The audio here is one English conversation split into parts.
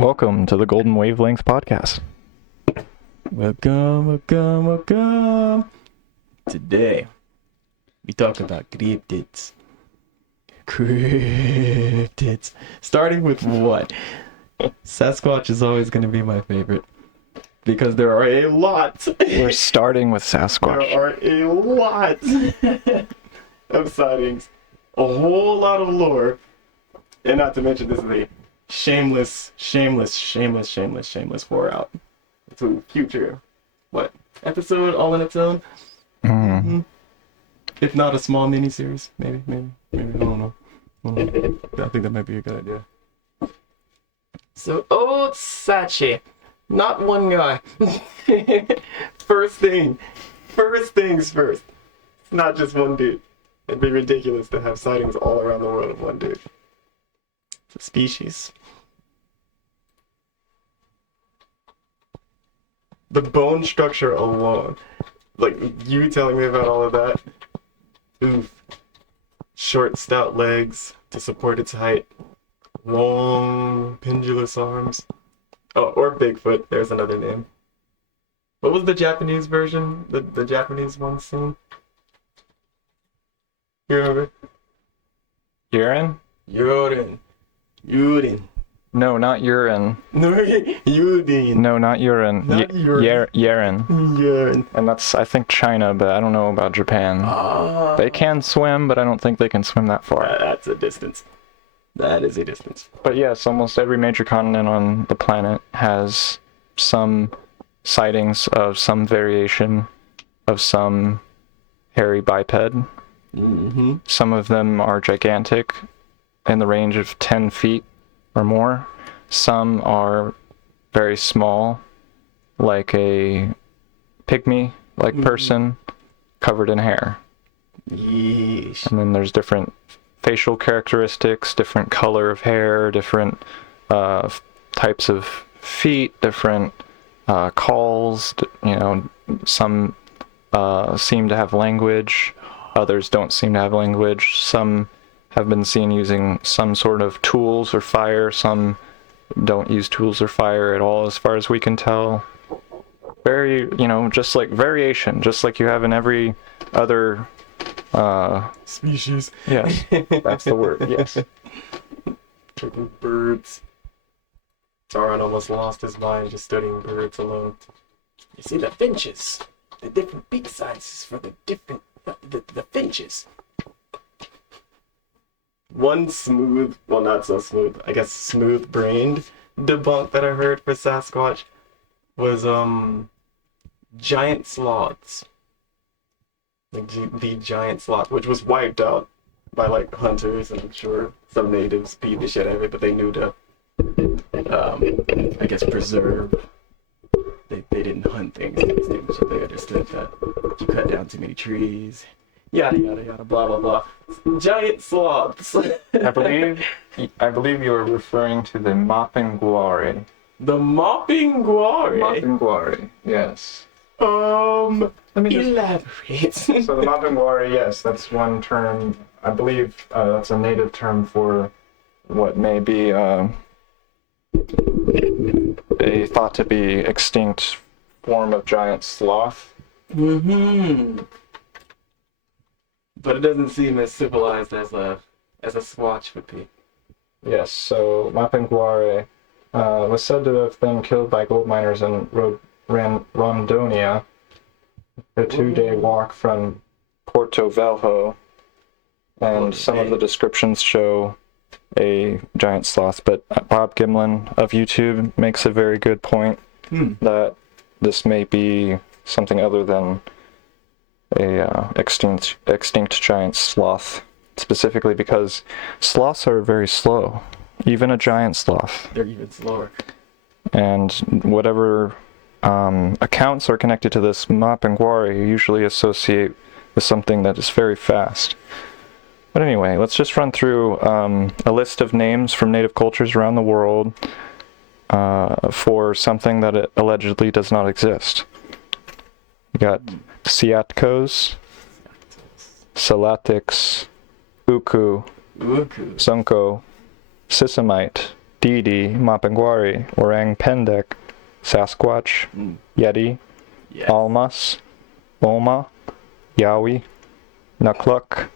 Welcome to the Golden Wavelength Podcast. Welcome. Today, we talk about cryptids. Cryptids. Starting with what? Sasquatch is always going to be my favorite. Because there are a lot. We're starting with Sasquatch. There are a lot of sightings. A whole lot of lore. And not to mention, this is a shameless 4 out. It's a future, episode all on its own? Mm-hmm. If not a small mini-series, maybe, I don't know. I think that might be a good idea. So, old Sachi, not one guy. First things first. It's not just one dude. It'd be ridiculous to have sightings all around the world of one dude. It's a species. The bone structure alone, like you telling me about all of that, oof. Short, stout legs to support its height, long, pendulous arms. Oh, or Bigfoot, there's another name. What was the Japanese version? The Japanese one seen? You remember? Urine? Urine. No, not urine. No, urine. No, not urine. Not urine. Urine. Urine. And that's, I think, China, but I don't know about Japan. They can swim, but I don't think they can swim that far. That's a distance. That is a distance. But yes, almost every major continent on the planet has some sightings of some variation of some hairy biped. Mm-hmm. Some of them are gigantic, in the range of 10 feet or more. Some are very small, like a pygmy-like person covered in hair. Yeesh. And then there's different facial characteristics, different color of hair, different types of feet, different calls. Some seem to have language, others don't seem to have language. Some have been seen using some sort of tools or fire. Some don't use tools or fire at all, as far as we can tell. Just like variation, just like you have in every other Species. Yes, that's the word, yes. Birds. Taran almost lost his mind just studying birds alone. You see the finches, the different beak sizes for the different the finches. One smooth, well, not so smooth, I guess smooth-brained debunk that I heard for Sasquatch was giant sloths. The giant sloth, which was wiped out by hunters, and I'm sure some natives beat the shit out of it, but they knew to I guess preserve. They didn't hunt things, so they understood that you cut down too many trees. Yada yada yada, blah blah blah. Giant sloths. I believe you are referring to the mapinguari. The mapinguari. Mapinguari, yes. Let me elaborate. So the mapinguari, yes, that's one term. I believe that's a native term for what may be a thought to be extinct form of giant sloth. Mm-hmm. But it doesn't seem as civilized as a Squatch would be. Yes, so Mapinguari was said to have been killed by gold miners in Rondonia, a 2-day walk from Porto Velho, and some of the descriptions show a giant sloth, but Bob Gimlin of YouTube makes a very good point that this may be something other than a extinct giant sloth, specifically because sloths are very slow, even a giant sloth. They're even slower. And whatever accounts are connected to this mapinguari usually associate with something that is very fast. But anyway, let's just run through a list of names from native cultures around the world for something that allegedly does not exist. We got Siatkos, Salatics, Uku, Sunko, Sisamite, Didi, Mapinguari, Orang Pendek, Sasquatch, Yeti, Yes. Almas, Oma, Yowie, Nakluk,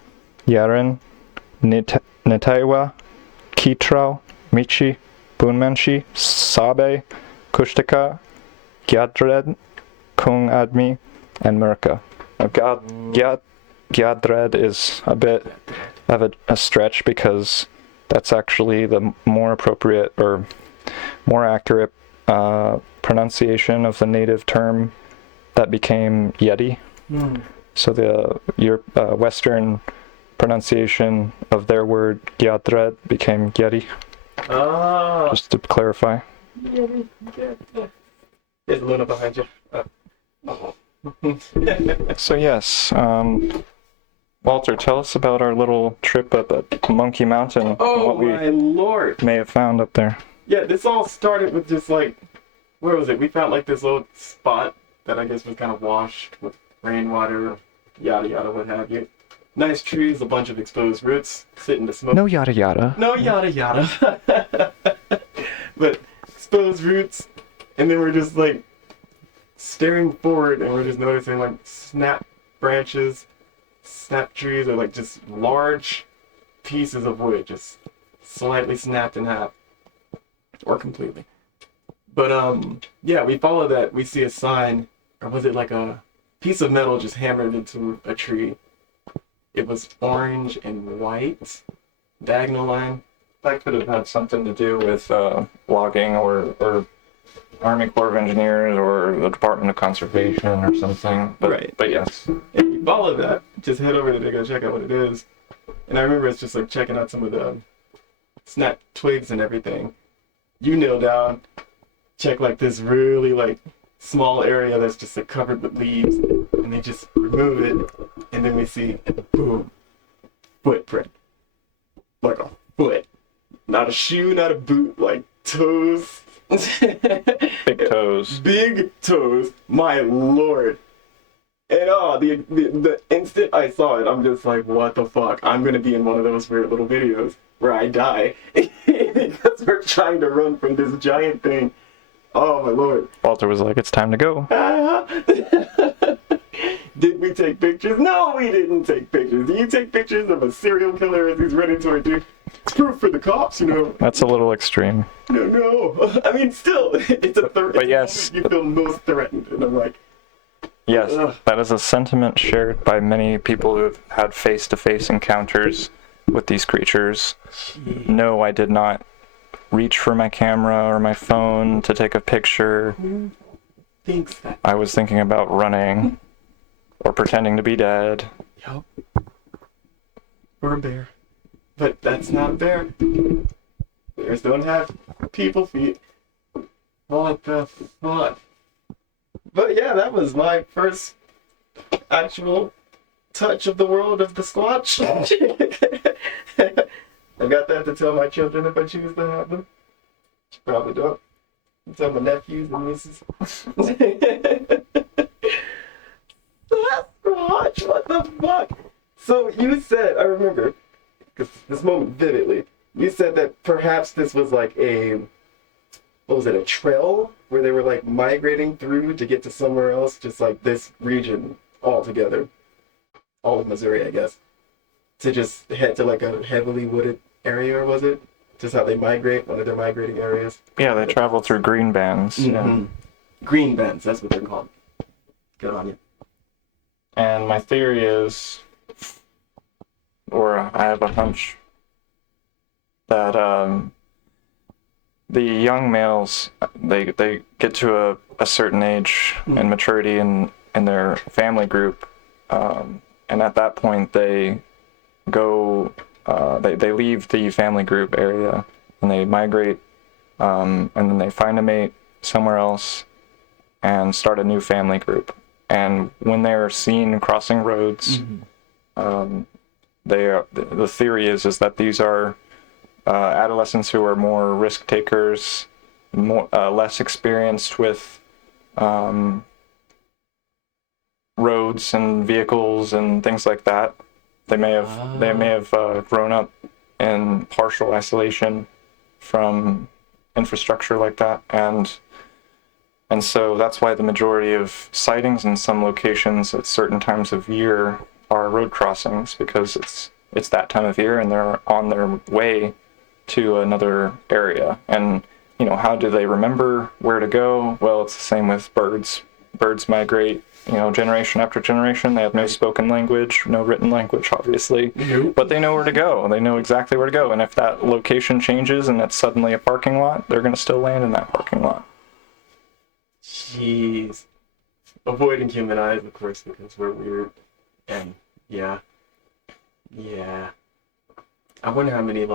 Yaren, Nitaiwa, Kitrao, Michi, Bunmenshi, Sabe, Kushtaka, Gyadred, Kung Admi, and Murka. Now, Gyadred is a bit of a stretch because that's actually the more appropriate or more accurate pronunciation of the native term that became Yeti. So the Western pronunciation of their word Gyadred became Yeti. Ah. Just to clarify. Yeti. There's Luna behind you. So yes, Walter, tell us about our little trip up at Monkey Mountain and Oh what we my lord! may have found up there. Yeah, this all started with just like, where was it? We found like this little spot that I guess was kind of washed with rainwater, yada yada, what have you. Nice trees, a bunch of exposed roots, sitting to smoke. No yada yada. No yada yada. But exposed roots, and then we're just like staring forward, and we're just noticing like snap branches, snap trees, or like just large pieces of wood just slightly snapped in half or completely. But yeah, we follow that. We see a sign, or was it like a piece of metal just hammered into a tree? It was orange and white, diagonal line. That could have had something to do with logging or Army Corps of Engineers or the Department of Conservation or something. But, Right. But yes. If you follow that, just head over there to go check out what it is. And I remember it's just like checking out some of the snap twigs and everything. You kneel down, check like this really like small area that's just like covered with leaves, and they just remove it, and then we see, boom, footprint. Like a foot. Not a shoe, not a boot, like toes. Big toes. Big toes, my lord. And the instant I saw it, I'm just like, what the fuck? I'm gonna be in one of those weird little videos where I die because we're trying to run from this giant thing. Oh my lord. Walter was like, it's time to go. Did we take pictures? No, we didn't take pictures. Do you take pictures of a serial killer as he's running toward you? It's proof for the cops, you know. That's a little extreme. No. I mean, still, it's a threat. But yes. You feel most threatened, and I'm like, Yes, ugh. that is a sentiment shared by many people who have had face-to-face encounters with these creatures. No, I did not reach for my camera or my phone to take a picture. Who thinks that? I was thinking about running or pretending to be dead. Yup. We're a bear. But that's not a bear. Bears don't have people feet. What the fuck? But yeah, that was my first actual touch of the world of the Squatch. I got that to tell my children if I choose to have them. Probably don't. Tell my nephews and nieces. Squatch, what the fuck? So you said, I remember, because this moment vividly, you said that perhaps this was like a, what was it, a trail where they were like migrating through to get to somewhere else, just like this region altogether, all of Missouri, I guess, to just head to like a heavily wooded area, or was it? Just how they migrate, one of their migrating areas. Yeah, they travel through green bands. Mm-hmm. Green bands, that's what they're called. Good on you. And my theory is, or I have a hunch, that the young males, they get to a certain age and maturity in their family group, and at that point they go, they leave the family group area and they migrate, and then they find a mate somewhere else and start a new family group. And when they're seen crossing roads, the theory is that these are adolescents who are more risk takers, more less experienced with roads and vehicles and things like that. They may have grown up in partial isolation from infrastructure like that, and so that's why the majority of sightings in some locations at certain times of year are road crossings, because it's that time of year and they're on their way to another area. And how do they remember where to go? Well, it's the same with birds. Birds migrate, generation after generation. They have no spoken language, no written language, obviously, but they know where to go. They know exactly where to go. And if that location changes and it's suddenly a parking lot, they're going to still land in that parking lot. Jeez. Avoiding human eyes, of course, because we're weird. And yeah. I wonder how many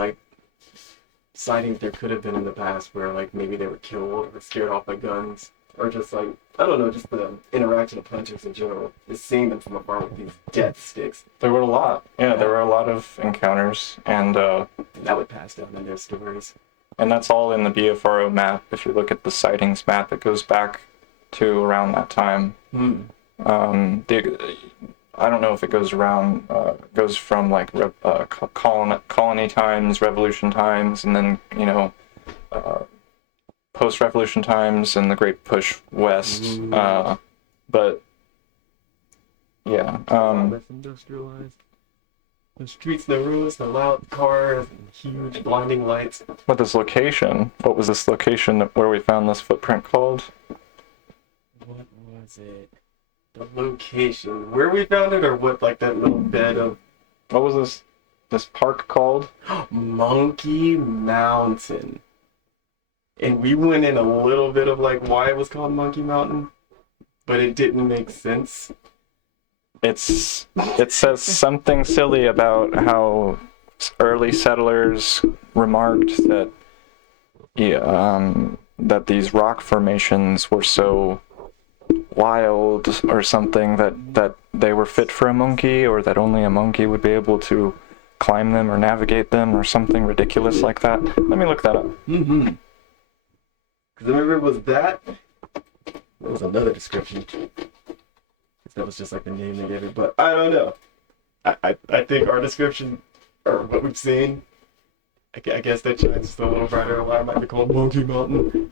sightings there could have been in the past where maybe they were killed or scared off by guns, or just I don't know, just the interaction of hunters in general, just seeing them from afar with these death sticks. There were a lot. Yeah, there were a lot of encounters, and that would pass down in their stories. And that's all in the BFRO map. If you look at the sightings map, it goes back to around that time. I don't know if it goes from colony times, revolution times, and then post-revolution times and the Great Push West. But yeah, less industrialized. The streets, the roads, the loud cars, and huge blinding lights. What was this location where we found this footprint called? What was it? The location. Where we found it, or what, that little bed of... What was this park called? Monkey Mountain. And we went in a little bit of why it was called Monkey Mountain, but it didn't make sense. It says something silly about how early settlers remarked that that these rock formations were so wild or something that they were fit for a monkey, or that only a monkey would be able to climb them or navigate them, or something ridiculous like that. Let me look that up. Because I remember it was that. There was another description. That was just the name they gave it, but I don't know. I think our description, or what we've seen, I guess that shines just a little brighter. Why it might be called Monkey Mountain.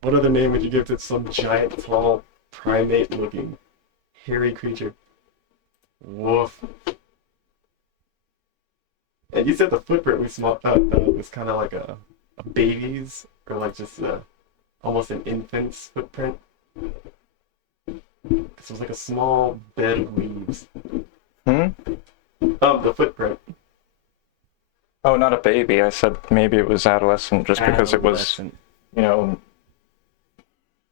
What other name would you give to some giant, tall, primate-looking, hairy creature? Woof. And you said the footprint we saw was kind of like a baby's, or just almost an infant's footprint. This was a small bed of leaves. The footprint. Oh, not a baby. I said maybe it was adolescent, just because it was,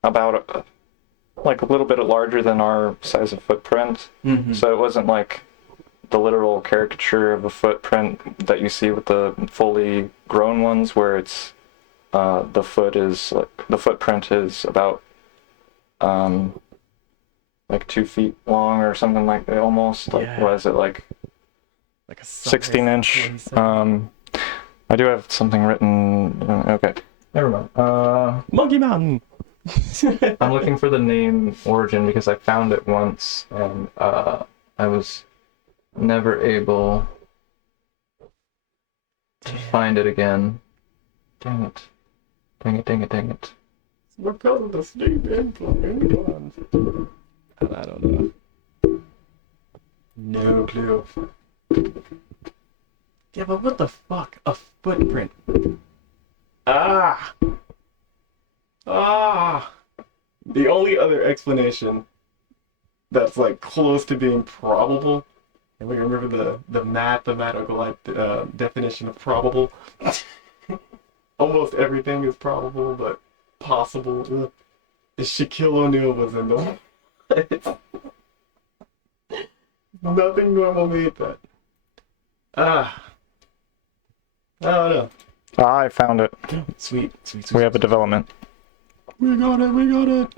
about a little bit larger than our size of footprint. So it wasn't the literal caricature of a footprint that you see with the fully grown ones, where it's the footprint is about 2 feet long or something like that, almost. What is it, a 16-inch? I do have something written. Okay, never mind. Monkey Mountain. I'm looking for the name origin because I found it once and I was never able to find it again. Dang it. We're calling the state influence. I don't know. No clue. Yeah, but what the fuck? A footprint. The only other explanation that's close to being probable, and we remember the mathematical definition of probable. Almost everything is probable, but possible. Is Shaquille O'Neal was in the nothing normal made that. I don't know. I found it. Sweet. We have a development. We got it.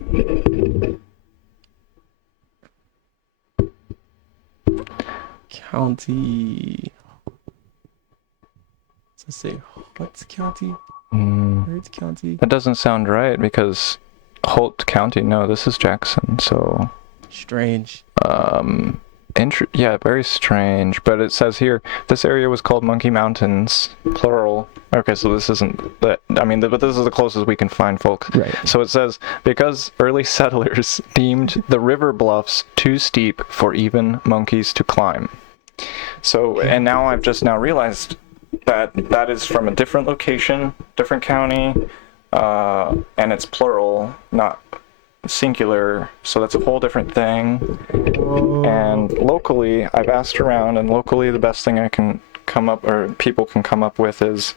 County. Does it say Hutz County? Hurts County? That doesn't sound right, because Holt County, no, this is Jackson, so... Strange. Yeah, very strange. But it says here this area was called Monkey Mountains, plural. Okay, so this isn't that. I mean, but this is the closest we can find, folks. Right. So it says because early settlers deemed the river bluffs too steep for even monkeys to climb. So, and now I've just now realized that that is from a different location, different county, and it's plural, not singular, so that's a whole different thing. And locally, I've asked around, and locally the best thing I can come up, or people can come up with, is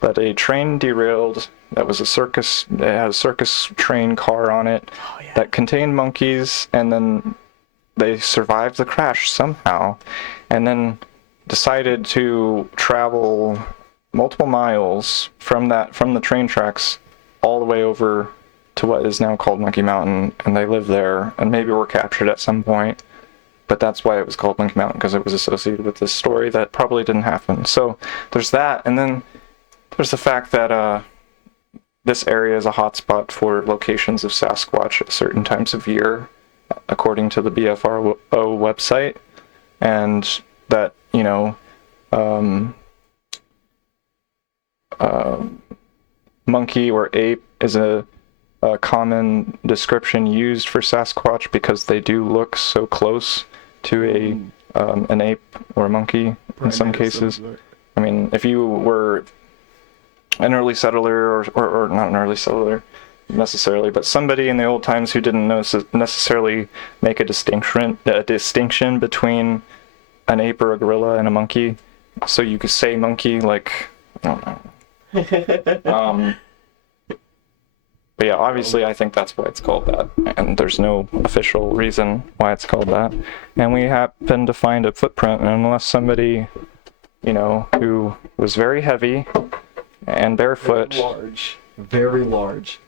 that a train derailed that was a circus, it had a circus train car on it that contained monkeys, and then they survived the crash somehow, and then decided to travel multiple miles from the train tracks all the way over to what is now called Monkey Mountain, and they live there, and maybe were captured at some point. But that's why it was called Monkey Mountain, because it was associated with this story that probably didn't happen. So there's that, and then there's the fact that this area is a hotspot for locations of Sasquatch at certain times of year, according to the BFRO website, and that, you know, monkey or ape is a common description used for Sasquatch because they do look so close to an ape or a monkey in some cases. I mean, if you were an early settler or not an early settler necessarily, but somebody in the old times who didn't necessarily make a distinction between an ape or a gorilla and a monkey, so you could say monkey, like, I don't know. But yeah, obviously I think that's why it's called that, and there's no official reason why it's called that. And we happen to find a footprint, and unless somebody, you know, who was very heavy and barefoot, very large,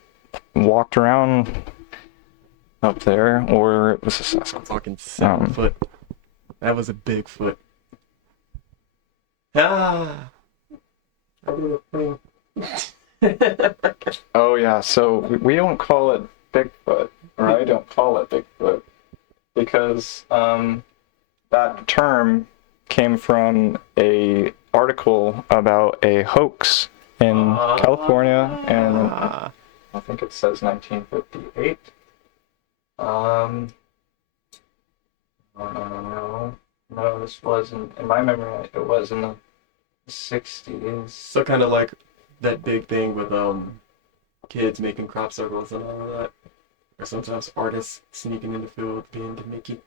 walked around up there, or it was a Sasquatch. Fucking 7 foot. That was a big foot. Ah. Oh yeah, so we don't call it Bigfoot, or I don't call it Bigfoot, because that term came from a article about a hoax in California, and I think it says 1958. No, this wasn't, in my memory, it was in the 60s. So kind of like that big thing with kids making crop circles and all of that, or sometimes artists sneaking in the field being the Mickey.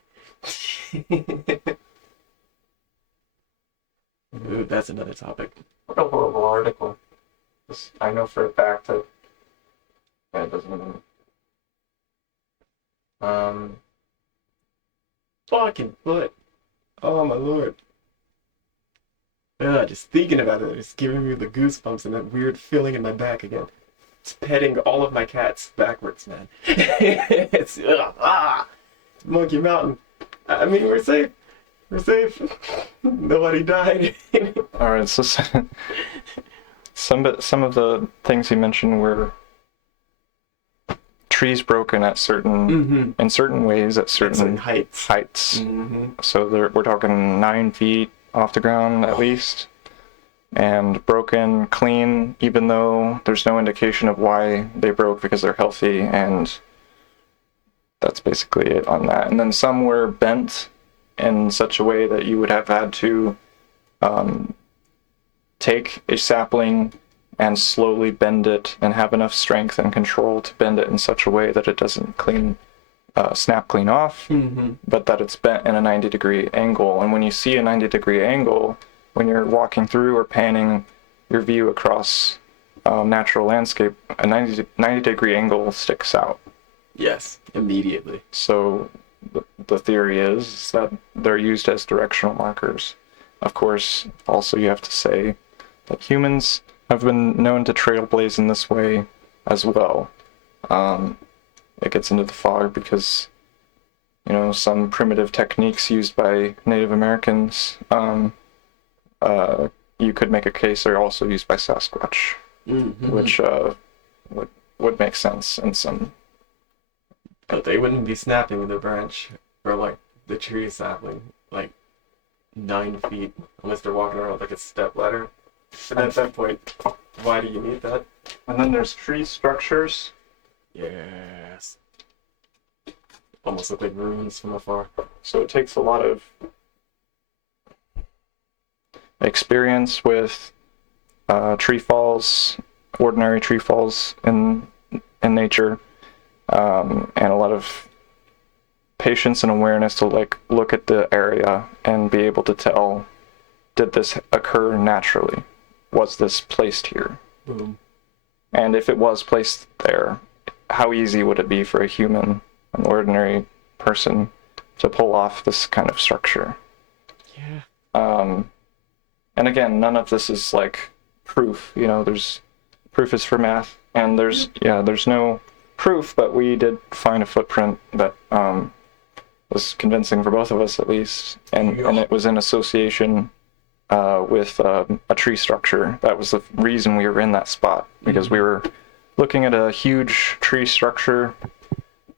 Ooh, that's another topic. What a horrible article. I know for a fact that it doesn't even. Fucking foot. Oh my lord. Ugh, just thinking about it, it's giving me the goosebumps and that weird feeling in my back again. It's petting all of my cats backwards, man. It's Monkey Mountain. I mean, we're safe. We're safe. Nobody died. All right, so some of the things you mentioned were trees broken at certain in certain ways at certain heights. So we're talking 9 feet off the ground at least, and broken clean, even though there's no indication of why they broke, because they're healthy, and that's basically it on that. And then some were bent in such a way that you would have had to take a sapling and slowly bend it and have enough strength and control to bend it in such a way that it doesn't snap clean off, but that it's bent in a 90-degree angle. And when you see a 90-degree angle, when you're walking through or panning your view across natural landscape, a 90-degree angle sticks out. Yes, immediately. So the theory is that they're used as directional markers. Of course, also you have to say that humans have been known to trailblaze in this way as well. It gets into the fog because, you know, some primitive techniques used by Native Americans, you could make a case are also used by Sasquatch, which would make sense in some. But they wouldn't be snapping the branch or like the tree sapling like 9 feet unless they're walking around like a step ladder. And at that point, why do you need that? And then there's tree structures. Yes. Almost look like ruins from afar. So it takes a lot of experience with tree falls, ordinary tree falls in nature, and a lot of patience and awareness to like look at the area and be able to tell, did this occur naturally? Was this placed here? Boom. And if it was placed there, how easy would it be for a human, an ordinary person, to pull off this kind of structure? Yeah. And again, none of this is like proof. You know, there's proof is for math, and there's no proof, but we did find a footprint that was convincing for both of us at least, and it was in association with a tree structure. That was the reason we were in that spot, because we were looking at a huge tree structure.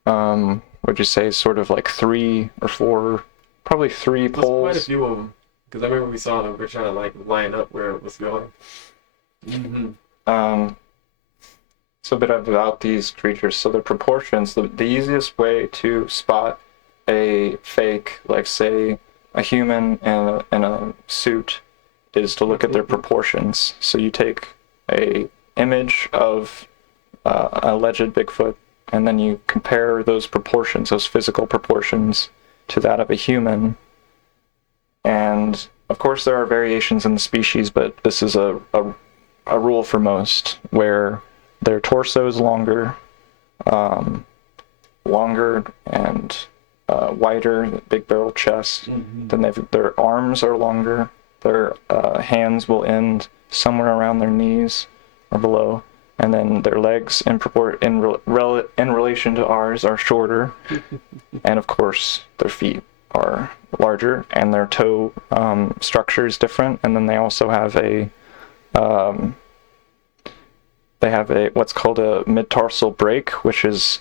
Would you say sort of like 3 or 4, probably 3 There's poles? quite a few of them. Because I remember we saw them. We were trying to like line up where it was going. So a bit about these creatures. So their proportions, the easiest way to spot a fake, like say a human in a suit, is to look at their proportions. So you take a image of an alleged Bigfoot, and then you compare those proportions, those physical proportions, to that of a human. And of course there are variations in the species, but this is a rule for most, where their torso is longer and wider, big barrel chest. Then their arms are longer. Their hands will end somewhere around their knees or below, and then their legs in relation to ours are shorter, and of course their feet are larger, and their toe structure is different. And then they also have what's called a mid-tarsal break, which is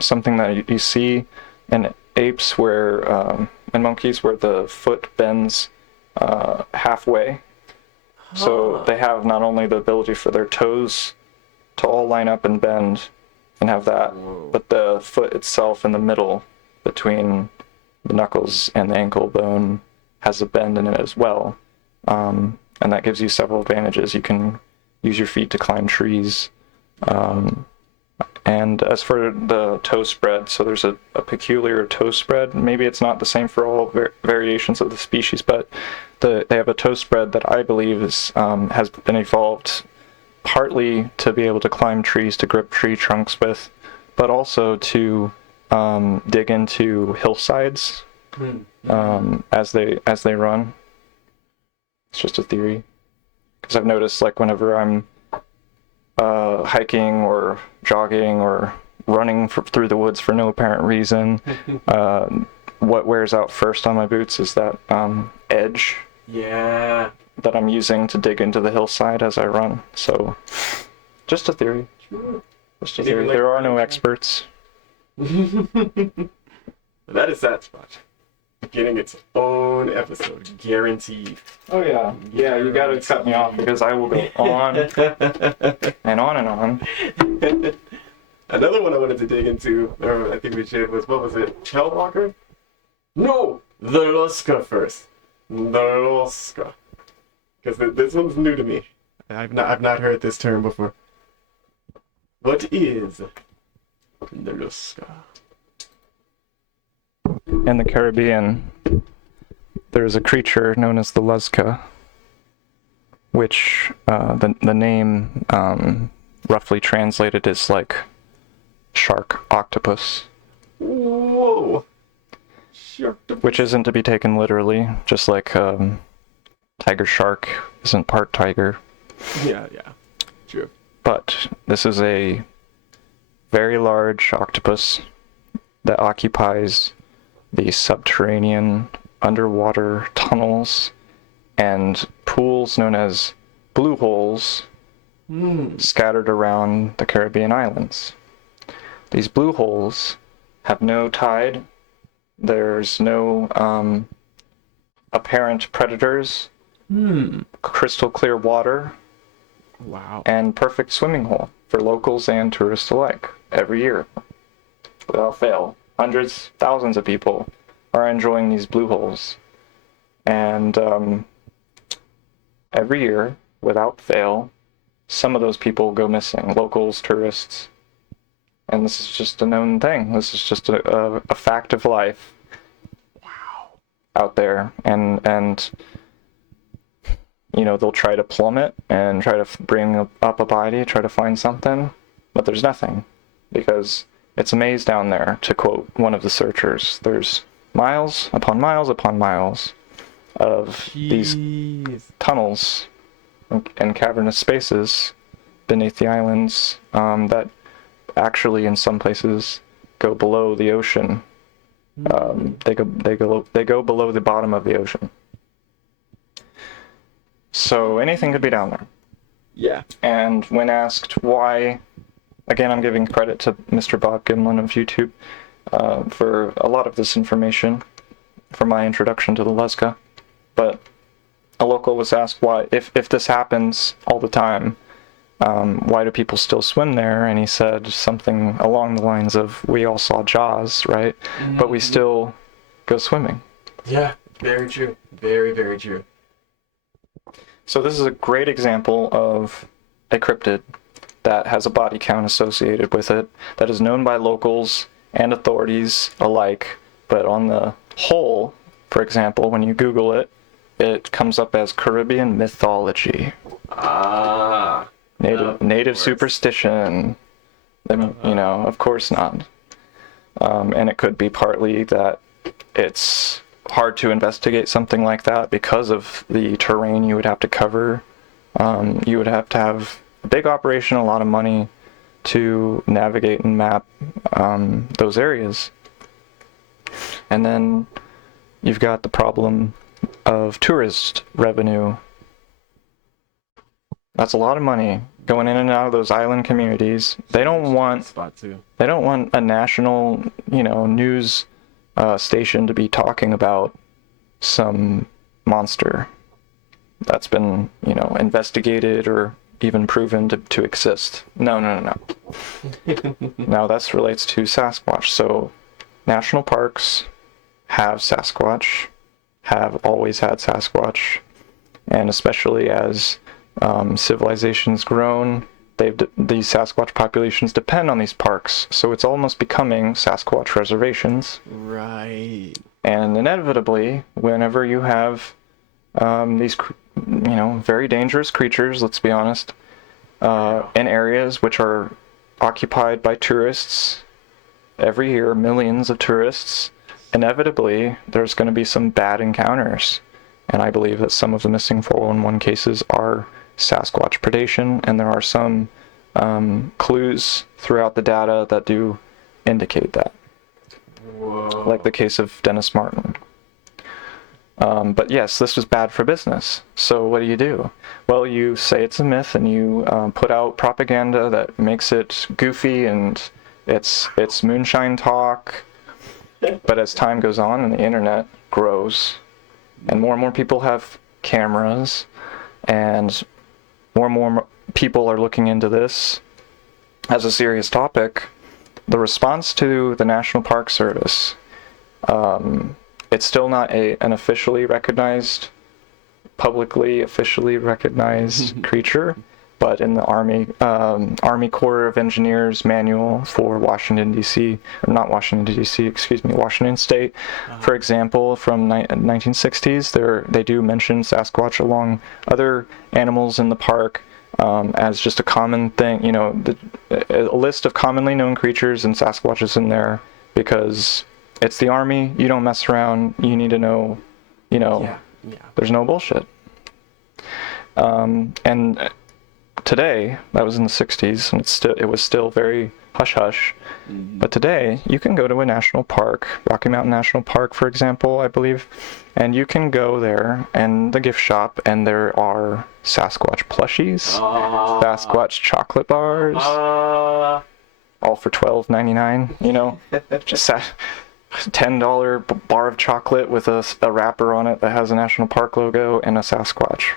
something that you see in apes and monkeys, where the foot bends halfway. So they have not only the ability for their toes to all line up and bend and have that, but the foot itself in the middle between the knuckles and the ankle bone has a bend in it as well. And that gives you several advantages. You can use your feet to climb trees. And as for the toe spread, so there's a peculiar toe spread. Maybe it's not the same for all variations of the species, but they have a toe spread that I believe has been evolved partly to be able to climb trees, to grip tree trunks with, but also to dig into hillsides as they run. It's just a theory, because I've noticed, like, whenever I'm hiking or jogging or running through the woods for no apparent reason, what wears out first on my boots is that edge that I'm using to dig into the hillside as I run. So, just a theory. Just a theory. There are no experts. That is that spot. Getting its own episode, guaranteed. Oh yeah, yeah. You gotta cut me off, because I will go on and on and on. Another one I wanted to dig into, or I think we should, was, what was it? Hellwalker? No, the Luska first. The Luska, because this one's new to me. I've not heard this term before. What is the Luska? In the Caribbean, there's a creature known as the Luzca, which the name roughly translated is like shark octopus. Whoa! Shark. Which isn't to be taken literally, just like tiger shark isn't part tiger. Yeah, true. But this is a very large octopus that occupies the subterranean underwater tunnels and pools known as blue holes scattered around the Caribbean islands. These blue holes have no tide, There's no apparent predators, crystal clear water, Wow. and perfect swimming hole for locals and tourists alike every year. Without fail, hundreds, thousands of people are enjoying these blue holes. And every year, without fail, some of those people go missing, locals, tourists. And this is just a known thing. This is just a fact of life. Wow. Out there. And you know, they'll try to plummet and try to bring up a body, try to find something, but there's nothing because it's a maze down there, to quote one of the searchers. There's miles upon miles upon miles of these tunnels and cavernous spaces beneath the islands that actually in some places go below the ocean. They go below the bottom of the ocean. So anything could be down there. Yeah. And when asked why, again, I'm giving credit to Mr. Bob Gimlin of YouTube for a lot of this information for my introduction to the Lezca. But a local was asked why, if this happens all the time, why do people still swim there? And he said something along the lines of, we all saw Jaws, right? Mm-hmm. But we still go swimming. Yeah, very true. Very, very true. So this is a great example of a cryptid that has a body count associated with it, that is known by locals and authorities alike. But on the whole, for example, when you Google it, it comes up as Caribbean mythology. Native superstition. You know, of course not. And it could be partly that it's hard to investigate something like that because of the terrain you would have to cover. You would have to have a big operation, a lot of money to navigate and map those areas. And then you've got the problem of tourist revenue. That's a lot of money going in and out of those island communities. They don't want a national, news station to be talking about some monster that's been, investigated or even proven to exist. No. Now this relates to Sasquatch. So national parks have Sasquatch, have always had Sasquatch, and especially as civilization's grown, these Sasquatch populations depend on these parks, so it's almost becoming Sasquatch reservations. Right. And inevitably, whenever you have these, very dangerous creatures, let's be honest, in areas which are occupied by tourists, every year, millions of tourists, inevitably, there's going to be some bad encounters. And I believe that some of the missing 411 cases are Sasquatch predation, and there are some clues throughout the data that do indicate that. Whoa. Like the case of Dennis Martin. But yes, this was bad for business. So what do? Well, you say it's a myth, and you put out propaganda that makes it goofy, and it's moonshine talk. But as time goes on and the internet grows, and more people have cameras, and more people are looking into this as a serious topic, the response to the National Park Service, it's still not an officially recognized, publicly officially recognized creature, but in the Army Corps of Engineers manual for Washington, D.C., or not Washington, D.C., excuse me, Washington State, for example, from 1960s, they do mention Sasquatch along other animals in the park as just a common thing, a list of commonly known creatures, and Sasquatch is in there because it's the Army, you don't mess around, you need to know, there's no bullshit. And today, that was in the 60s, and it was still very hush-hush. Mm-hmm. But today, you can go to a national park, Rocky Mountain National Park, for example, I believe, and you can go there and the gift shop, and there are Sasquatch plushies, Sasquatch chocolate bars, all for $12.99. Just $10 bar of chocolate with a wrapper on it that has a national park logo and a Sasquatch.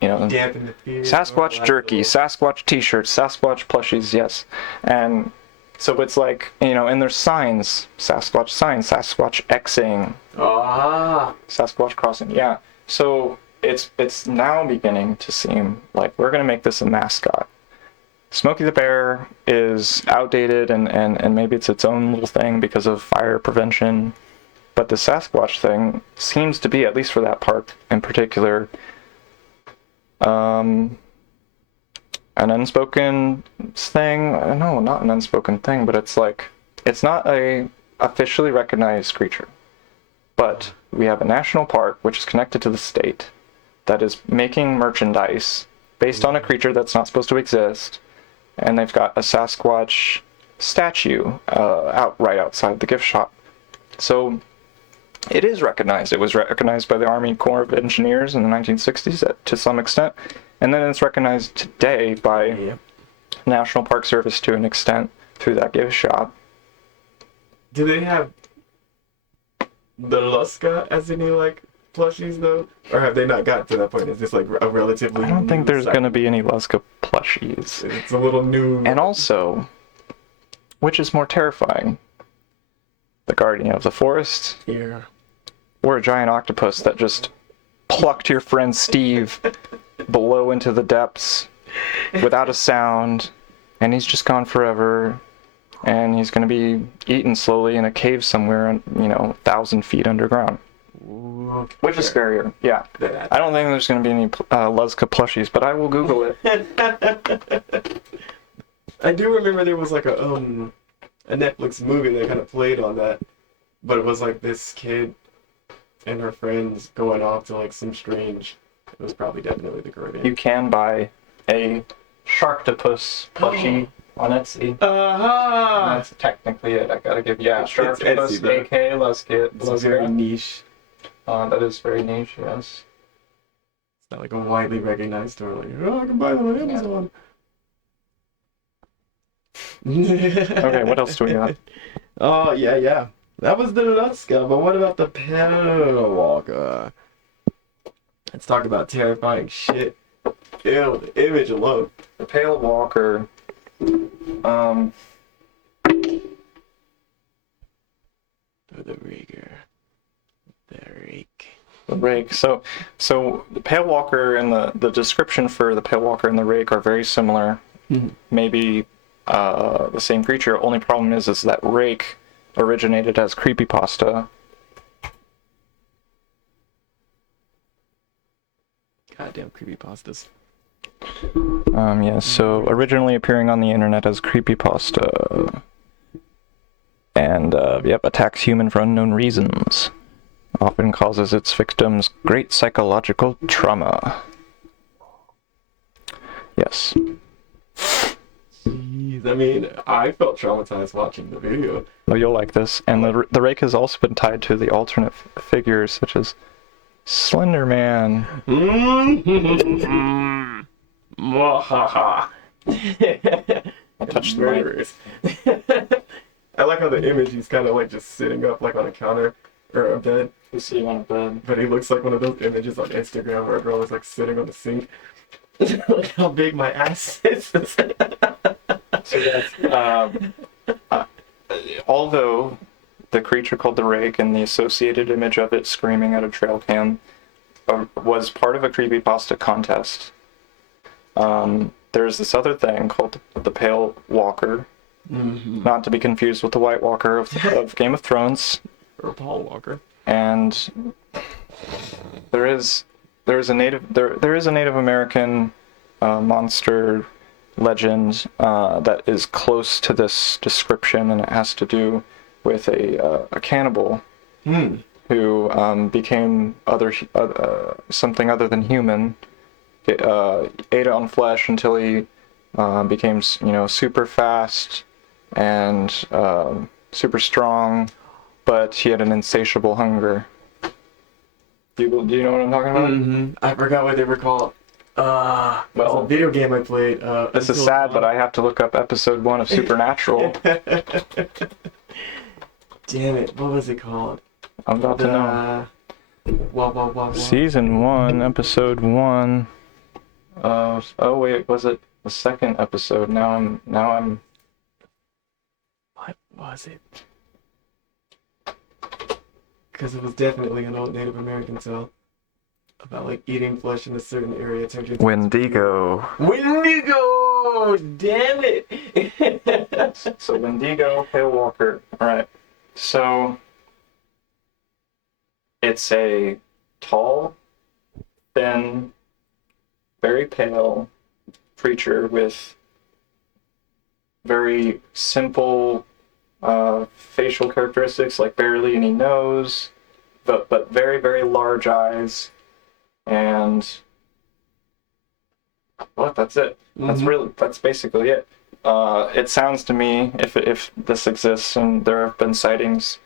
You know, Dampen the fear. Sasquatch jerky, Sasquatch t-shirts, Sasquatch plushies, yes. And so it's like, you know, and there's signs, Sasquatch signs, Sasquatch Xing, Sasquatch crossing, yeah. So it's now beginning to seem like we're going to make this a mascot. Smokey the Bear is outdated and maybe it's its own little thing because of fire prevention. But the Sasquatch thing seems to be, at least for that park in particular, an unspoken thing. No, not an unspoken thing, but it's like, it's not a officially recognized creature. But we have a national park which is connected to the state that is making merchandise based on a creature that's not supposed to exist. And they've got a Sasquatch statue out right outside the gift shop. So it is recognized. It was recognized by the Army Corps of Engineers in the 1960s to some extent. And then it's recognized today by National Park Service to an extent through that gift shop. Do they have the Luska as any, like, plushies, though? Or have they not got to that point? Is this, like, a relatively I don't think there's new going to be any Luska plushies. It's a little new. And also, which is more terrifying? The Guardian of the Forest? Yeah. Or a giant octopus that just plucked your friend Steve below into the depths without a sound, and he's just gone forever, and he's going to be eaten slowly in a cave somewhere, 1,000 feet underground. Ooh, Which is scarier, yeah. I don't think there's going to be any Luzka plushies, but I will Google it. I do remember there was like a Netflix movie that kind of played on that, but it was like this kid and her friends going off to like some strange. It was probably definitely the Guardian. You can buy a Sharktopus plushie on Etsy. That's technically it. I gotta give Sharktopus, Etsy, aka Luskit. It's very niche. That is very niche, yes. It's not like a widely recognized store. Like, I can buy them on Amazon. Okay, what else do we got? Oh, yeah. That was the Luska, but what about the Pale Walker? Let's talk about terrifying shit. Ew, the image alone. The Pale Walker. The Rigger. The rake. So the Pale Walker and the description for the Pale Walker and the rake are very similar. Mm-hmm. Maybe the same creature. Only problem is that rake originated as creepypasta. Goddamn creepypastas. Yes, so originally appearing on the internet as creepypasta. And, attacks human for unknown reasons. Often causes its victims great psychological trauma. Yes. Jeez, I mean, I felt traumatized watching the video. Well, you'll like this. And the rake has also been tied to the alternate figures, such as Slender Man. Mwahaha. I'll touch the mic. I like how the image, he's kind of like just sitting up like on a counter or a bed. You see him on a bed. But he looks like one of those images on Instagram where a girl is like sitting on the sink. Look how big my ass is. So yes, although the creature called the rake and the associated image of it screaming at a trail cam was part of a creepypasta contest, there's this other thing called the Pale Walker, not to be confused with the White Walker of Game of Thrones. Or Paul Walker. And there is a Native American monster legend that is close to this description, and it has to do with a cannibal who became something other than human. Ate on flesh until he became super fast and super strong, but he had an insatiable hunger. Do you know what I'm talking about? Mm-hmm. I forgot what they were called. Well, it was a video game I played. This is sad, but I have to look up episode 1 of Supernatural. Damn it! What was it called? I'm about to know. What? Season 1, episode 1. Oh wait, was it the second episode? Now I'm. What was it? Because it was definitely an old Native American tale about like eating flesh in a certain area turned into Wendigo. Wendigo! Damn it! So Wendigo, Pale Walker. Alright. So it's a tall, thin, very pale creature with very simple facial characteristics, like barely any nose, but very, very large eyes. And what? That's it. That's basically it. It sounds to me, if this exists, and there have been sightings,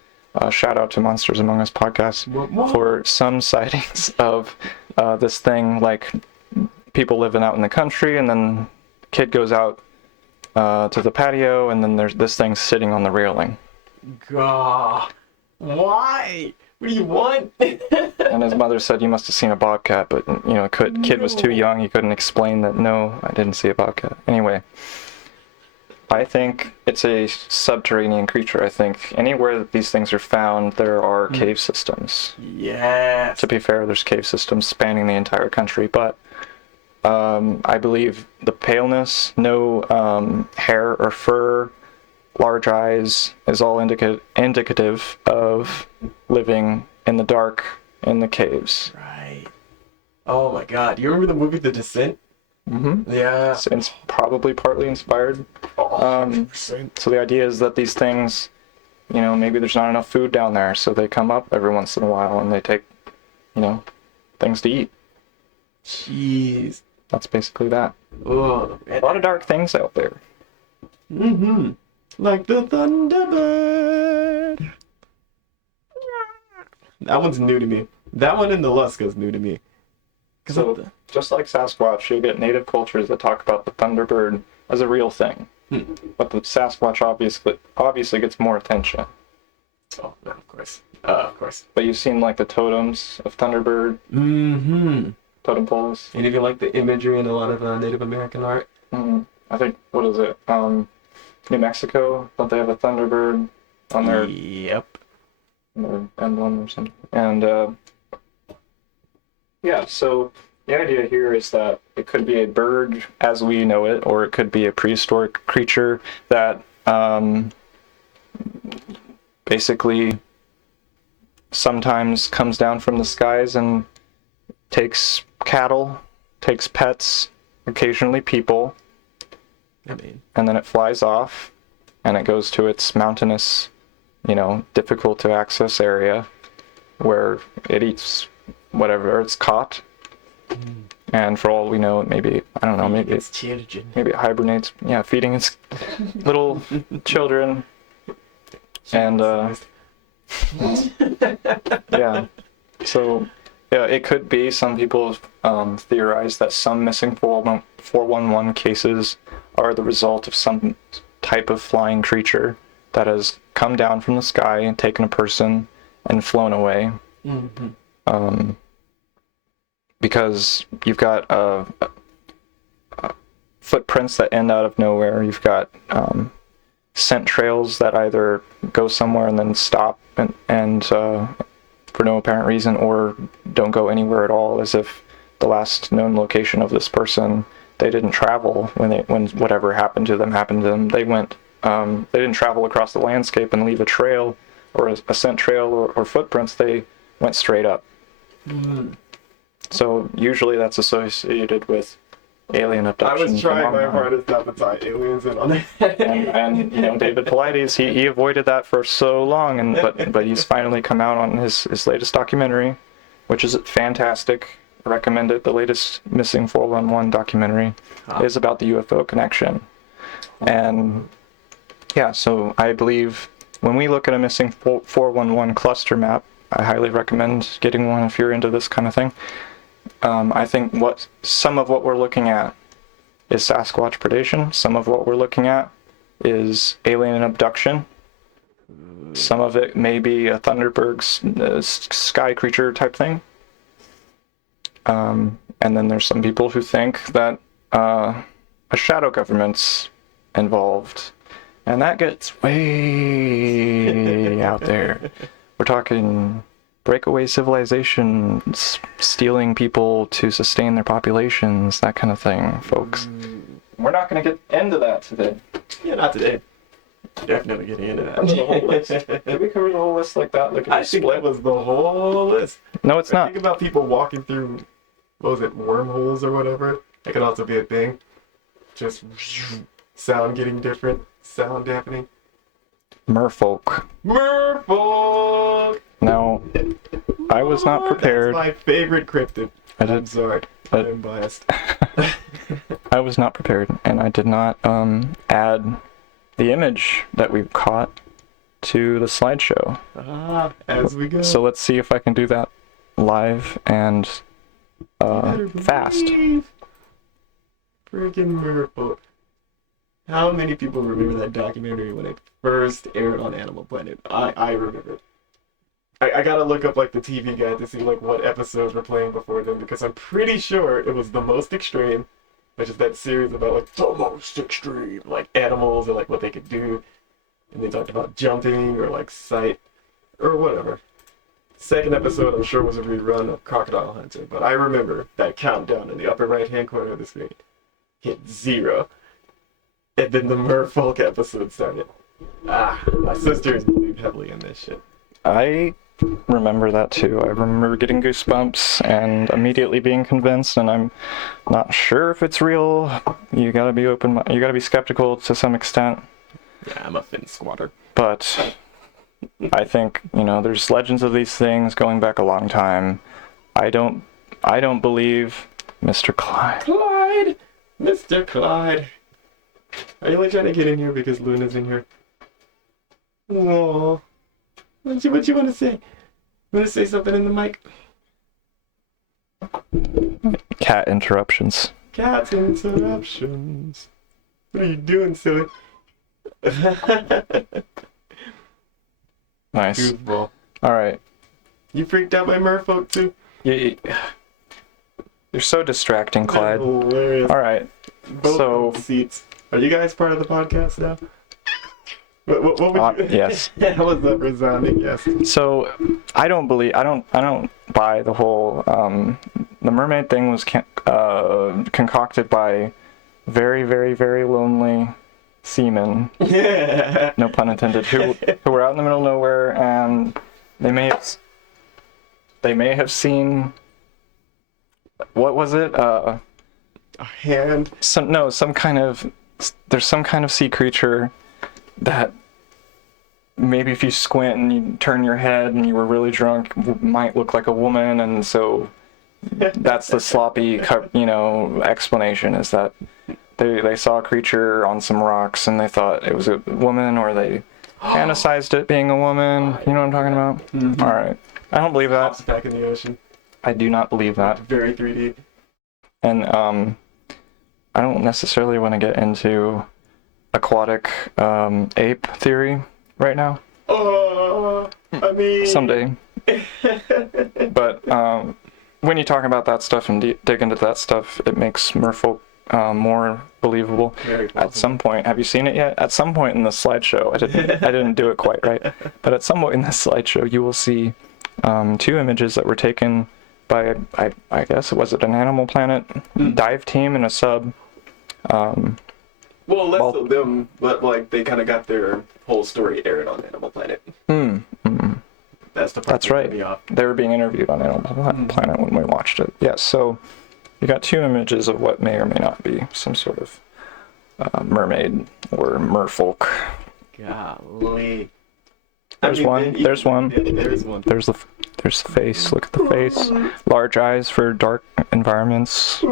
shout out to Monsters Among Us podcast for some sightings of this thing, like people living out in the country, and then kid goes out to the patio, and then there's this thing sitting on the railing. God, why? What do you want? And his mother said, "You must have seen a bobcat," but kid was too young. He couldn't explain that. No, I didn't see a bobcat. Anyway, I think it's a subterranean creature. I think anywhere that these things are found, there are cave systems. Yes. To be fair, there's cave systems spanning the entire country, but I believe the paleness, no hair or fur, large eyes, is all indicative of living in the dark in the caves. Right. Oh my God! You remember the movie The Descent? Mm-hmm. Yeah. It's probably partly inspired. 100%. So the idea is that these things, maybe there's not enough food down there, so they come up every once in a while and they take, things to eat. Jeez. That's basically that. Oh, A lot of dark things out there. Mm-hmm. Like the Thunderbird. That one's new to me. That one in the Luska's new to me. So, just like Sasquatch, you'll get native cultures that talk about the Thunderbird as a real thing. But the Sasquatch obviously gets more attention. Oh, no, of course. Of course. But you've seen like the totems of Thunderbird. Mm-hmm. Totem poles. And even like the imagery in a lot of Native American art. Mm-hmm. I think, what is it? New Mexico, don't they have a Thunderbird on their, Yep. their emblem or something? And yeah, so the idea here is that it could be a bird as we know it, or it could be a prehistoric creature that basically sometimes comes down from the skies and takes cattle, takes pets, occasionally people, and then it flies off and it goes to its mountainous, difficult to access area where it eats whatever it's caught. And for all we know, maybe It's children. maybe it hibernates, feeding its little children. And so it could be, some people theorize that some missing 411 cases are the result of some type of flying creature that has come down from the sky and taken a person and flown away. Mm-hmm. Because you've got footprints that end out of nowhere. You've got scent trails that either go somewhere and then stop and for no apparent reason, or don't go anywhere at all, as if the last known location of this person, they didn't travel when whatever happened to them. They went. They didn't travel across the landscape and leave a trail or a scent trail or footprints. They went straight up. Mm-hmm. So usually that's associated with alien abduction. I was trying my hardest not to tie aliens in on it. and David Paulides, he avoided that for so long, but he's finally come out on his latest documentary, which is fantastic. I recommend it. The latest Missing 411 documentary is about the UFO connection. And so I believe when we look at a Missing 411 cluster map, I highly recommend getting one if you're into this kind of thing. I think some of what we're looking at is Sasquatch predation. Some of what we're looking at is alien abduction. Some of it may be a Thunderberg's sky creature type thing. And then there's some people who think that a shadow government's involved. And that gets way out there. We're talking breakaway civilizations, stealing people to sustain their populations, that kind of thing, folks. We're not going to get into that today. Yeah, not today. Definitely getting into that. The whole list. Did we cover the whole list like that? Like I think that was the whole list. No, it's not. Think about people walking through, what was it, wormholes or whatever. That could also be a thing. Just sound getting different, sound dampening. Merfolk. Merfolk! Now, I was not prepared. That's my favorite cryptid. I'm sorry. I'm biased. I was not prepared, and I did not add the image that we caught to the slideshow. As we go. So let's see if I can do that live and fast. Freaking Merfolk. How many people remember that documentary when it first aired on Animal Planet? I remember it. I gotta look up like the TV guide to see like what episodes were playing before then, because I'm pretty sure it was The Most Extreme, which is that series about like the most extreme, like animals and like what they could do. And they talked about jumping or like sight or whatever. Second episode I'm sure was a rerun of Crocodile Hunter, but I remember that countdown in the upper right hand corner of the screen hit 0. And then the Merfolk episode started. My sisters believe heavily in this shit. I remember that too. I remember getting goosebumps and immediately being convinced, and I'm not sure if it's real. You gotta be open. You gotta be skeptical to some extent. Yeah, I'm a fin squatter. But I think, there's legends of these things going back a long time. I don't believe Mr. Clyde. Clyde! Mr. Clyde. Are you only trying to get in here because Luna's in here? Aww. What you want to say? You want to say something in the mic? Cat interruptions. Cat interruptions. What are you doing, silly? Nice. Goofball. Alright. You freaked out by Merfolk too? You're so distracting, Clyde. Hilarious. Alright. Both seats. Are you guys part of the podcast now? What would you... Yes. That was a resounding yes. So, I don't buy the whole, the mermaid thing was concocted by very, very, very lonely seamen, no pun intended, who were out in the middle of nowhere, and they may have seen, what was it? A hand? There's some kind of sea creature that maybe if you squint and you turn your head and you were really drunk, might look like a woman, and so that's the sloppy, explanation, is that they saw a creature on some rocks and they thought it was a woman, or they fantasized it being a woman. You know what I'm talking about? Mm-hmm. All right. I don't believe that. Pops back in the ocean. I do not believe that. Very 3D. And I don't necessarily want to get into aquatic ape theory right now. I mean... Someday. But when you talk about that stuff and dig into that stuff, it makes merfolk more believable. At some point, have you seen it yet? At some point in the slideshow, I didn't do it quite right, but at some point in this slideshow, you will see 2 images that were taken by, I guess, was it an Animal Planet dive team and a sub? Well, less of them, but like they kind of got their whole story aired on Animal Planet. That's the part. That's right. They were being interviewed on Animal Planet when we watched it. Yes, so you got 2 images of what may or may not be some sort of mermaid or merfolk. Golly. There's one. There's one. There's the face. Look at the face. Large eyes for dark environments.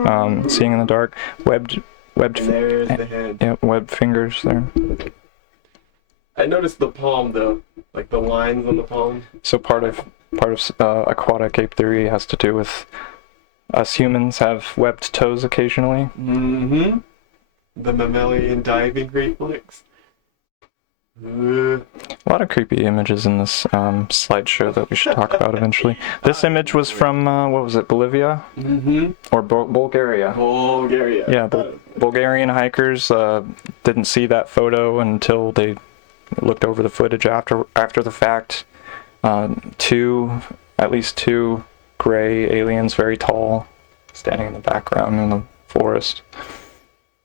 Seeing in the dark. Webbed. And there's the head. Yeah, webbed fingers there. I noticed the palm though, like the lines on the palm. So part of aquatic ape theory has to do with us humans have webbed toes occasionally. Mm-hmm. The mammalian diving reflex. Uh, A lot of creepy images in this slideshow that we should talk about eventually. This image was from, what was it, Bolivia? mm-hmm. Or Bulgaria? Bulgaria. Yeah, the Bulgarian hikers didn't see that photo until they looked over the footage after the fact. At least two gray aliens, very tall, standing in the background in the forest.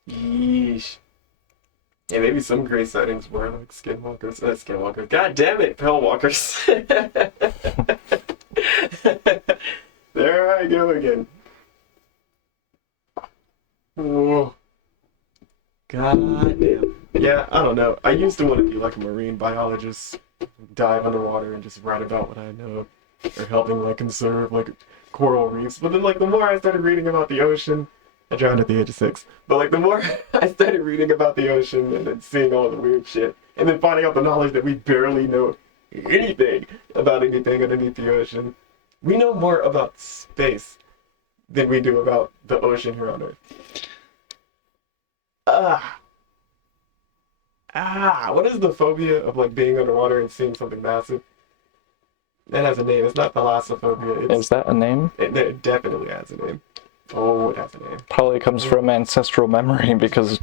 Yeesh. Yeah, maybe some gray sightings were like skinwalkers. Skinwalkers. God damn it, pale-walkers. There I go again. Whoa. God damn. Yeah, I don't know. I used to want to be like a marine biologist, dive underwater and just write about what I know, or helping like conserve like coral reefs. But then like the more I started reading about the ocean, I drowned at the age of 6. But like the more I started reading about the ocean and then seeing all the weird shit, and then finding out the knowledge that we barely know anything about anything underneath the ocean. We know more about space than we do about the ocean here on Earth. What is the phobia of like being underwater and seeing something massive? That has a name. It's not thalassophobia. Is that a name? It definitely has a name. Oh, it has a name. Probably comes from ancestral memory because,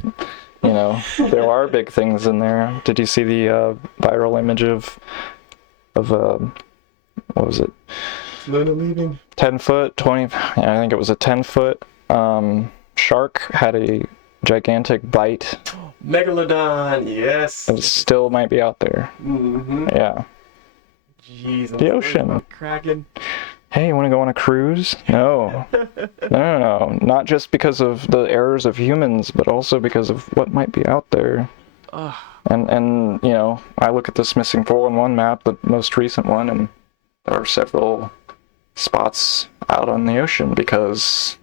there are big things in there. Did you see the viral image of what was it? Luna leaving? 10-foot, 20, I think it was a 10-foot shark had a gigantic bite. Megalodon, yes. It still might be out there. Mm-hmm. Yeah. Jeez. The ocean. Kraken. Hey, you want to go on a cruise? No. No. Not just because of the errors of humans, but also because of what might be out there. And I look at this missing 411 map, the most recent one, and there are several spots out on the ocean because,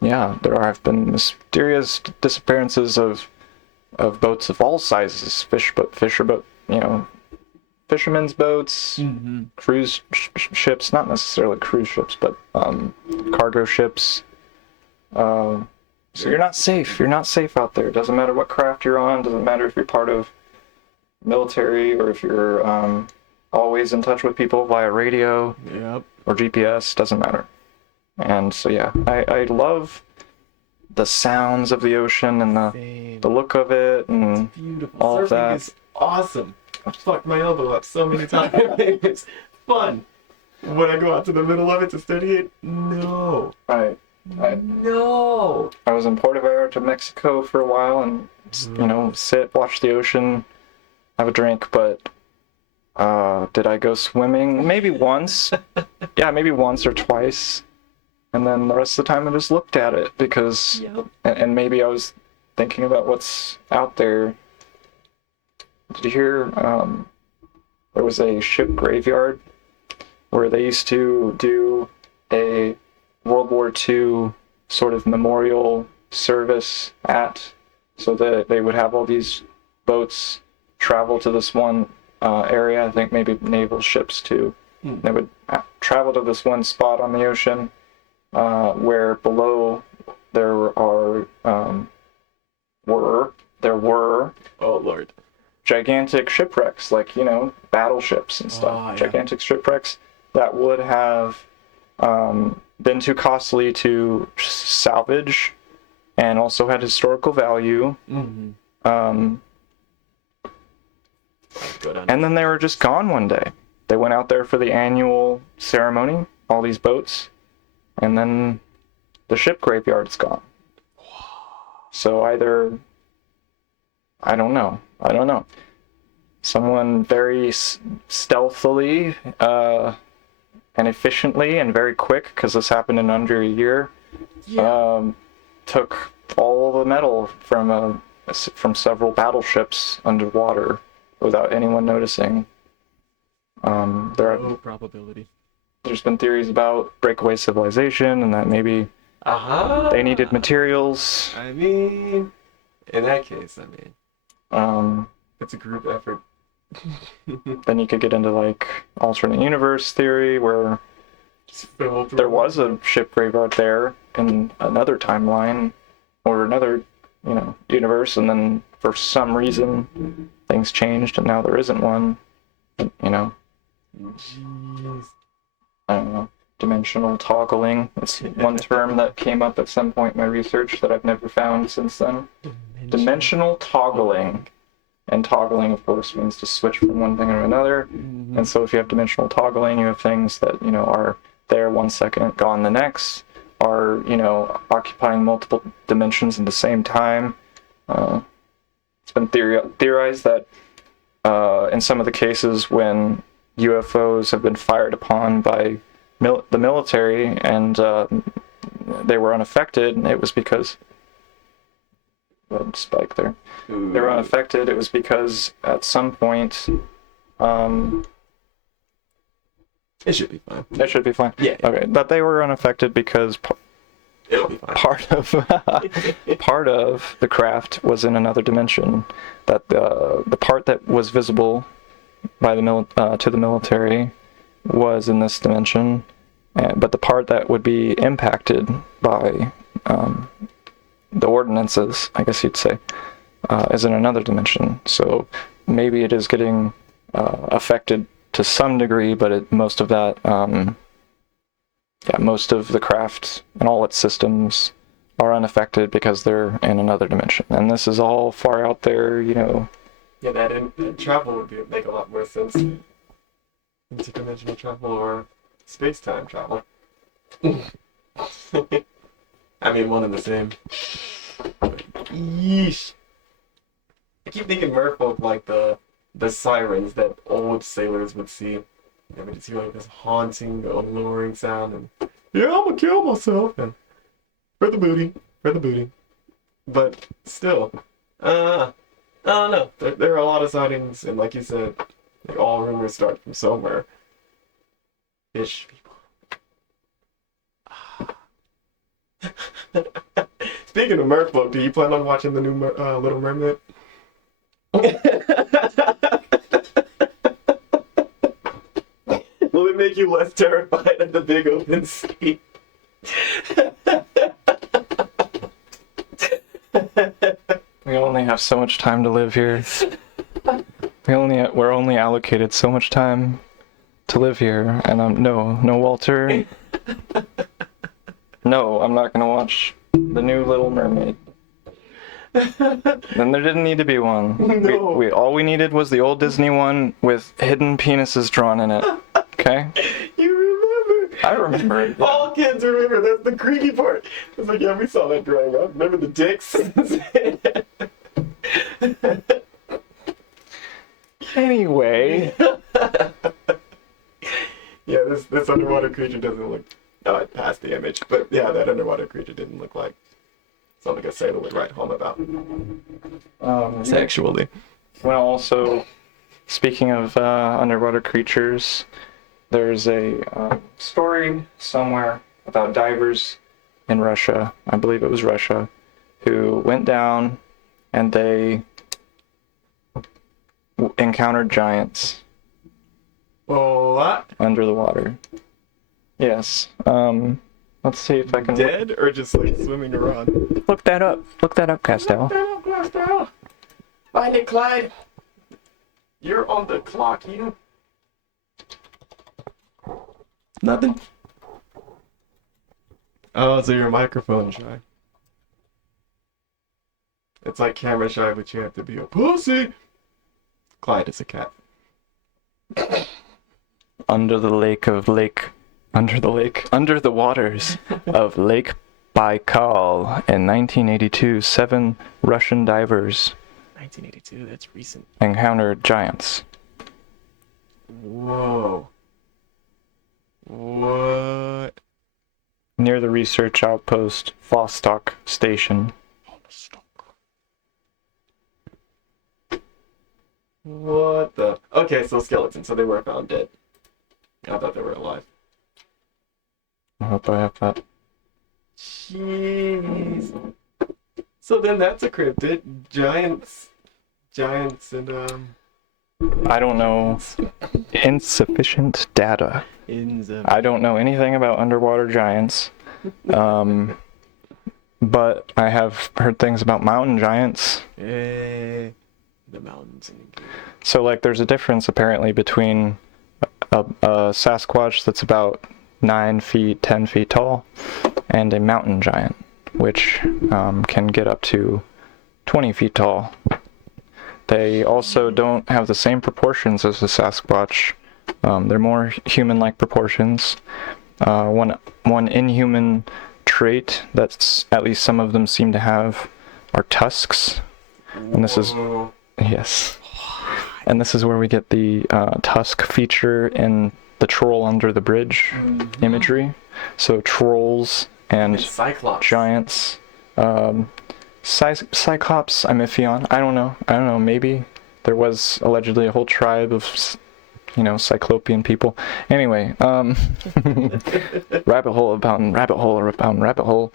there have been mysterious disappearances of boats of all sizes, fishermen's boats, cruise ships, not necessarily cruise ships, but cargo ships. So you're not safe. You're not safe out there. Doesn't matter what craft you're on. Doesn't matter if you're part of military or if you're always in touch with people via radio or GPS. Doesn't matter. And so I love the sounds of the ocean and the look of it and all Surfing of that. is awesome. I fucked my elbow up so many times. It's fun. When I go out to the middle of it to study it, no. No. I was in Puerto Vallarta, Mexico for a while and, sit, watch the ocean, have a drink, but did I go swimming? Maybe once. Maybe once or twice. And then the rest of the time I just looked at it because, and maybe I was thinking about what's out there. Did you hear there was a ship graveyard where they used to do a World War II sort of memorial service at, so that they would have all these boats travel to this one area, I think maybe naval ships too. They would travel to this one spot on the ocean where below there were Oh Lord. gigantic shipwrecks, like, battleships and stuff. Gigantic shipwrecks that would have been too costly to salvage and also had historical value. And then they were just gone one day. They went out there for the annual ceremony, all these boats, and then the ship graveyard's gone. So either, I don't know. Someone very stealthily and efficiently and very quick, because this happened in under a year, took all the metal from several battleships underwater without anyone noticing. No probability. There's been theories about breakaway civilization and that maybe they needed materials. I mean, in that case, it's a group effort. Then you could get into like alternate universe theory where there was a ship graveyard there in another timeline or another, universe, and then for some reason things changed and now there isn't one. You know, Jeez. I don't know. Dimensional toggling. It's one term that came up at some point in my research that I've never found since then. Dimensional toggling. And toggling, of course, means to switch from one thing to another. Mhm. And so if you have dimensional toggling, you have things that, you know, are there 1 second, gone the next, are, you know, occupying multiple dimensions at the same time. It's been theorized that in some of the cases when UFOs have been fired upon by the military and they were unaffected, it was because spike there. They were unaffected. It was because at some point, It should be fine. it should be fine. Yeah. Okay, but they were unaffected because It'll be fine. part of the craft was in another dimension. That the part that was visible by to the military was in this dimension, but the part that would be impacted by the ordinances, I guess you'd say, is in another dimension. So maybe it is getting affected to some degree, but most of that, most of the craft and all its systems are unaffected because they're in another dimension. And this is all far out there, you know. Yeah, that travel would make a lot more sense. Interdimensional travel or space-time travel. I mean, one and the same. Yeesh. I keep thinking merfolk like the sirens that old sailors would see. They would just hear like this haunting, alluring sound, and yeah, I'm gonna kill myself, and for the booty. But still, I don't know. There are a lot of sightings, and like you said, like all rumors start from somewhere. Fish people. Speaking of merfolk, do you plan on watching the new Little Mermaid? Will it make you less terrified of the big open sea? We only have so much time to live here. We're only allocated so much time to live here, and no, Walter. No, I'm not gonna watch the new Little Mermaid. Then there didn't need to be one. No. We all we needed was the old Disney one with hidden penises drawn in it. Okay? You remember? I remember it. All kids remember. That's the creepy part. It's like, yeah, we saw that growing up. Remember the dicks? Anyway. Yeah, this underwater creature doesn't look. No, I passed the image, but yeah, that underwater creature didn't look like something a sailor would write home about. Sexually. Well, also, speaking of underwater creatures, there's a story somewhere about divers in Russia, I believe it was Russia, who went down and they encountered giants What? under the water. Yes. Let's see if I can Dead or just like swimming around? look that up. Look that up, Castell. Find it, Clyde. You're on the clock, you. Nothing. Oh, so you're microphone shy. It's like camera shy, but you have to be a pussy. Clyde is a cat. Under the waters of Lake Baikal in 1982, 7 Russian divers 1982, that's recent. encountered giants. Whoa. What? Near the research outpost Vostok Station. What the? Okay, so skeletons, so they were found dead. I thought they were alive. I hope I have that. Jeez. So then that's a cryptid. Giants and I don't know. Insufficient data. I don't know anything about underwater giants. but I have heard things about mountain giants. The mountains. So like there's a difference apparently between a Sasquatch that's about 9 feet, 10 feet tall and a mountain giant, which can get up to 20 feet tall. They also don't have the same proportions as the Sasquatch. They're more human-like proportions. One inhuman trait that's at least some of them seem to have are tusks. And this is yes. And this is where we get the tusk feature in the troll under the bridge imagery. So trolls and Cyclops. giants. Cyclops, I'm iffy on. I don't know. Maybe there was allegedly a whole tribe of, Cyclopean people. Anyway, rabbit hole abound, rabbit hole abound, rabbit hole.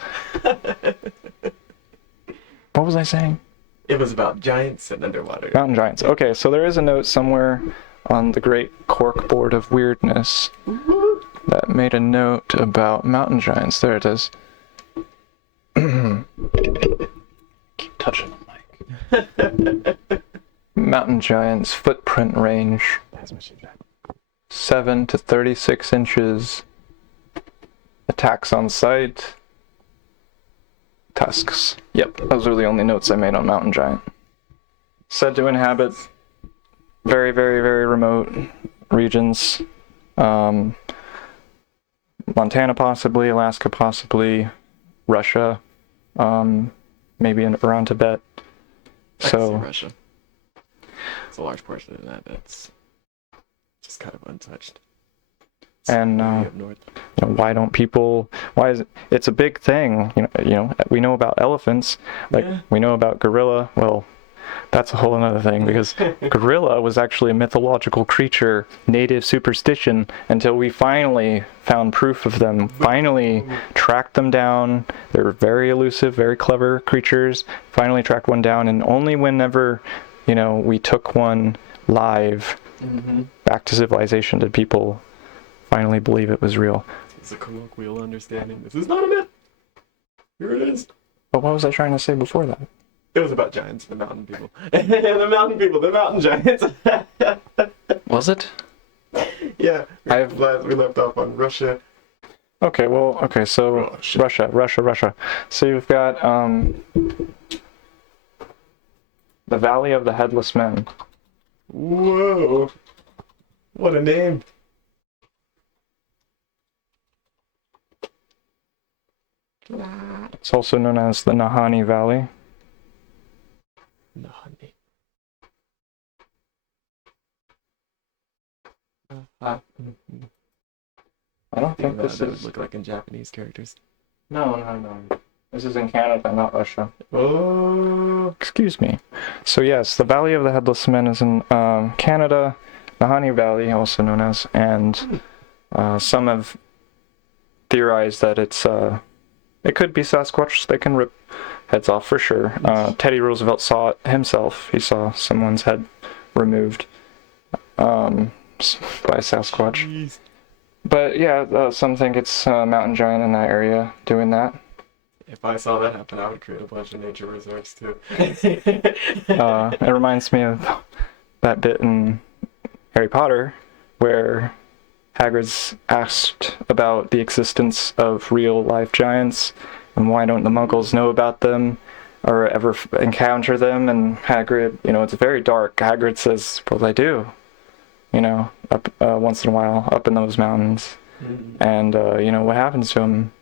What was I saying? It was about giants and underwater. Mountain giants. Okay, so there is a note somewhere on the great corkboard of weirdness that made a note about mountain giants. There it is. Keep touching the mic. Mountain giants footprint range 7 to 36 inches. Attacks on sight. Tusks. Yep, those are the only notes I made on mountain giant. Said to inhabit very, very, very remote regions. Montana possibly, Alaska possibly, Russia, maybe around Tibet. I So can see Russia. It's a large portion of that that's just kind of untouched. and Up north. why don't people? Why is it? It's a big thing. We know about elephants, we know about gorilla. Well, that's a whole another thing because gorilla was actually a mythological creature, native superstition, until we finally found proof of them. Finally tracked them down. They were very elusive, very clever creatures. Finally tracked one down, and only whenever, we took one live back to civilization did people finally believe it was real. It's a colloquial understanding. This is not a myth. Here it is. But what was I trying to say before that? It was about giants, the mountain people. The mountain people, the mountain giants. Was it? Yeah. We left off on Russia. Okay, so Russia. So you've got the Valley of the Headless Men. Whoa. What a name. It's also known as the Nahanni Valley. No, honey. I don't think this That is... look like in Japanese characters. No. This is in Canada, not Russia. Oh. Excuse me. So yes, the Valley of the Headless Men is in Canada, Nahanni Valley, also known as, and some have theorized that it could be Sasquatch. They can rip heads off for sure. Teddy Roosevelt saw it himself. He saw someone's head removed by a Sasquatch. Jeez. But yeah, some think it's a mountain giant in that area doing that. If I saw that happen, I would create a bunch of nature reserves too. It reminds me of that bit in Harry Potter where Hagrid's asked about the existence of real life giants and why don't the Muggles know about them or ever encounter them, and Hagrid, it's very dark. Hagrid says, well, they do, up once in a while up in those mountains. And what happens to them?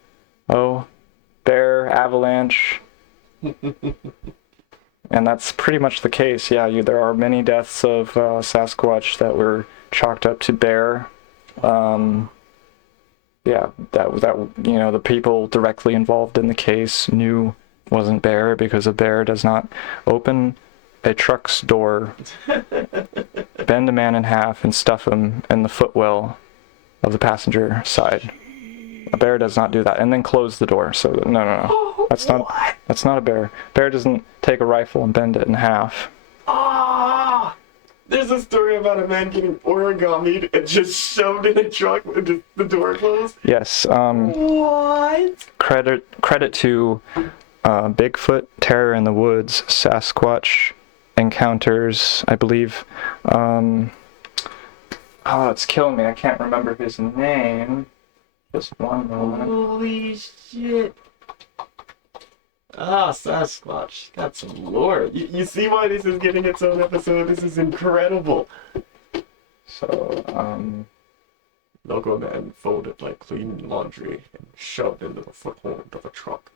Oh, bear, avalanche. And that's pretty much the case. Yeah, there are many deaths of Sasquatch that were chalked up to bear. The people directly involved in the case knew wasn't bear because a bear does not open a truck's door, bend a man in half, and stuff him in the footwell of the passenger side. A bear does not do that, and then close the door. So no. That's not a bear. Bear doesn't take a rifle and bend it in half. There's a story about a man getting origamied and just shoved in a truck with the door closed. Yes. What? Credit to Bigfoot, Terror in the Woods, Sasquatch Encounters, I believe. It's killing me. I can't remember his name. Just one moment. Holy shit. Ah, Sasquatch. Got some lore. You see why this is getting its own episode? This is incredible. So, Logo man folded like clean laundry and shoved into the foothold of a truck.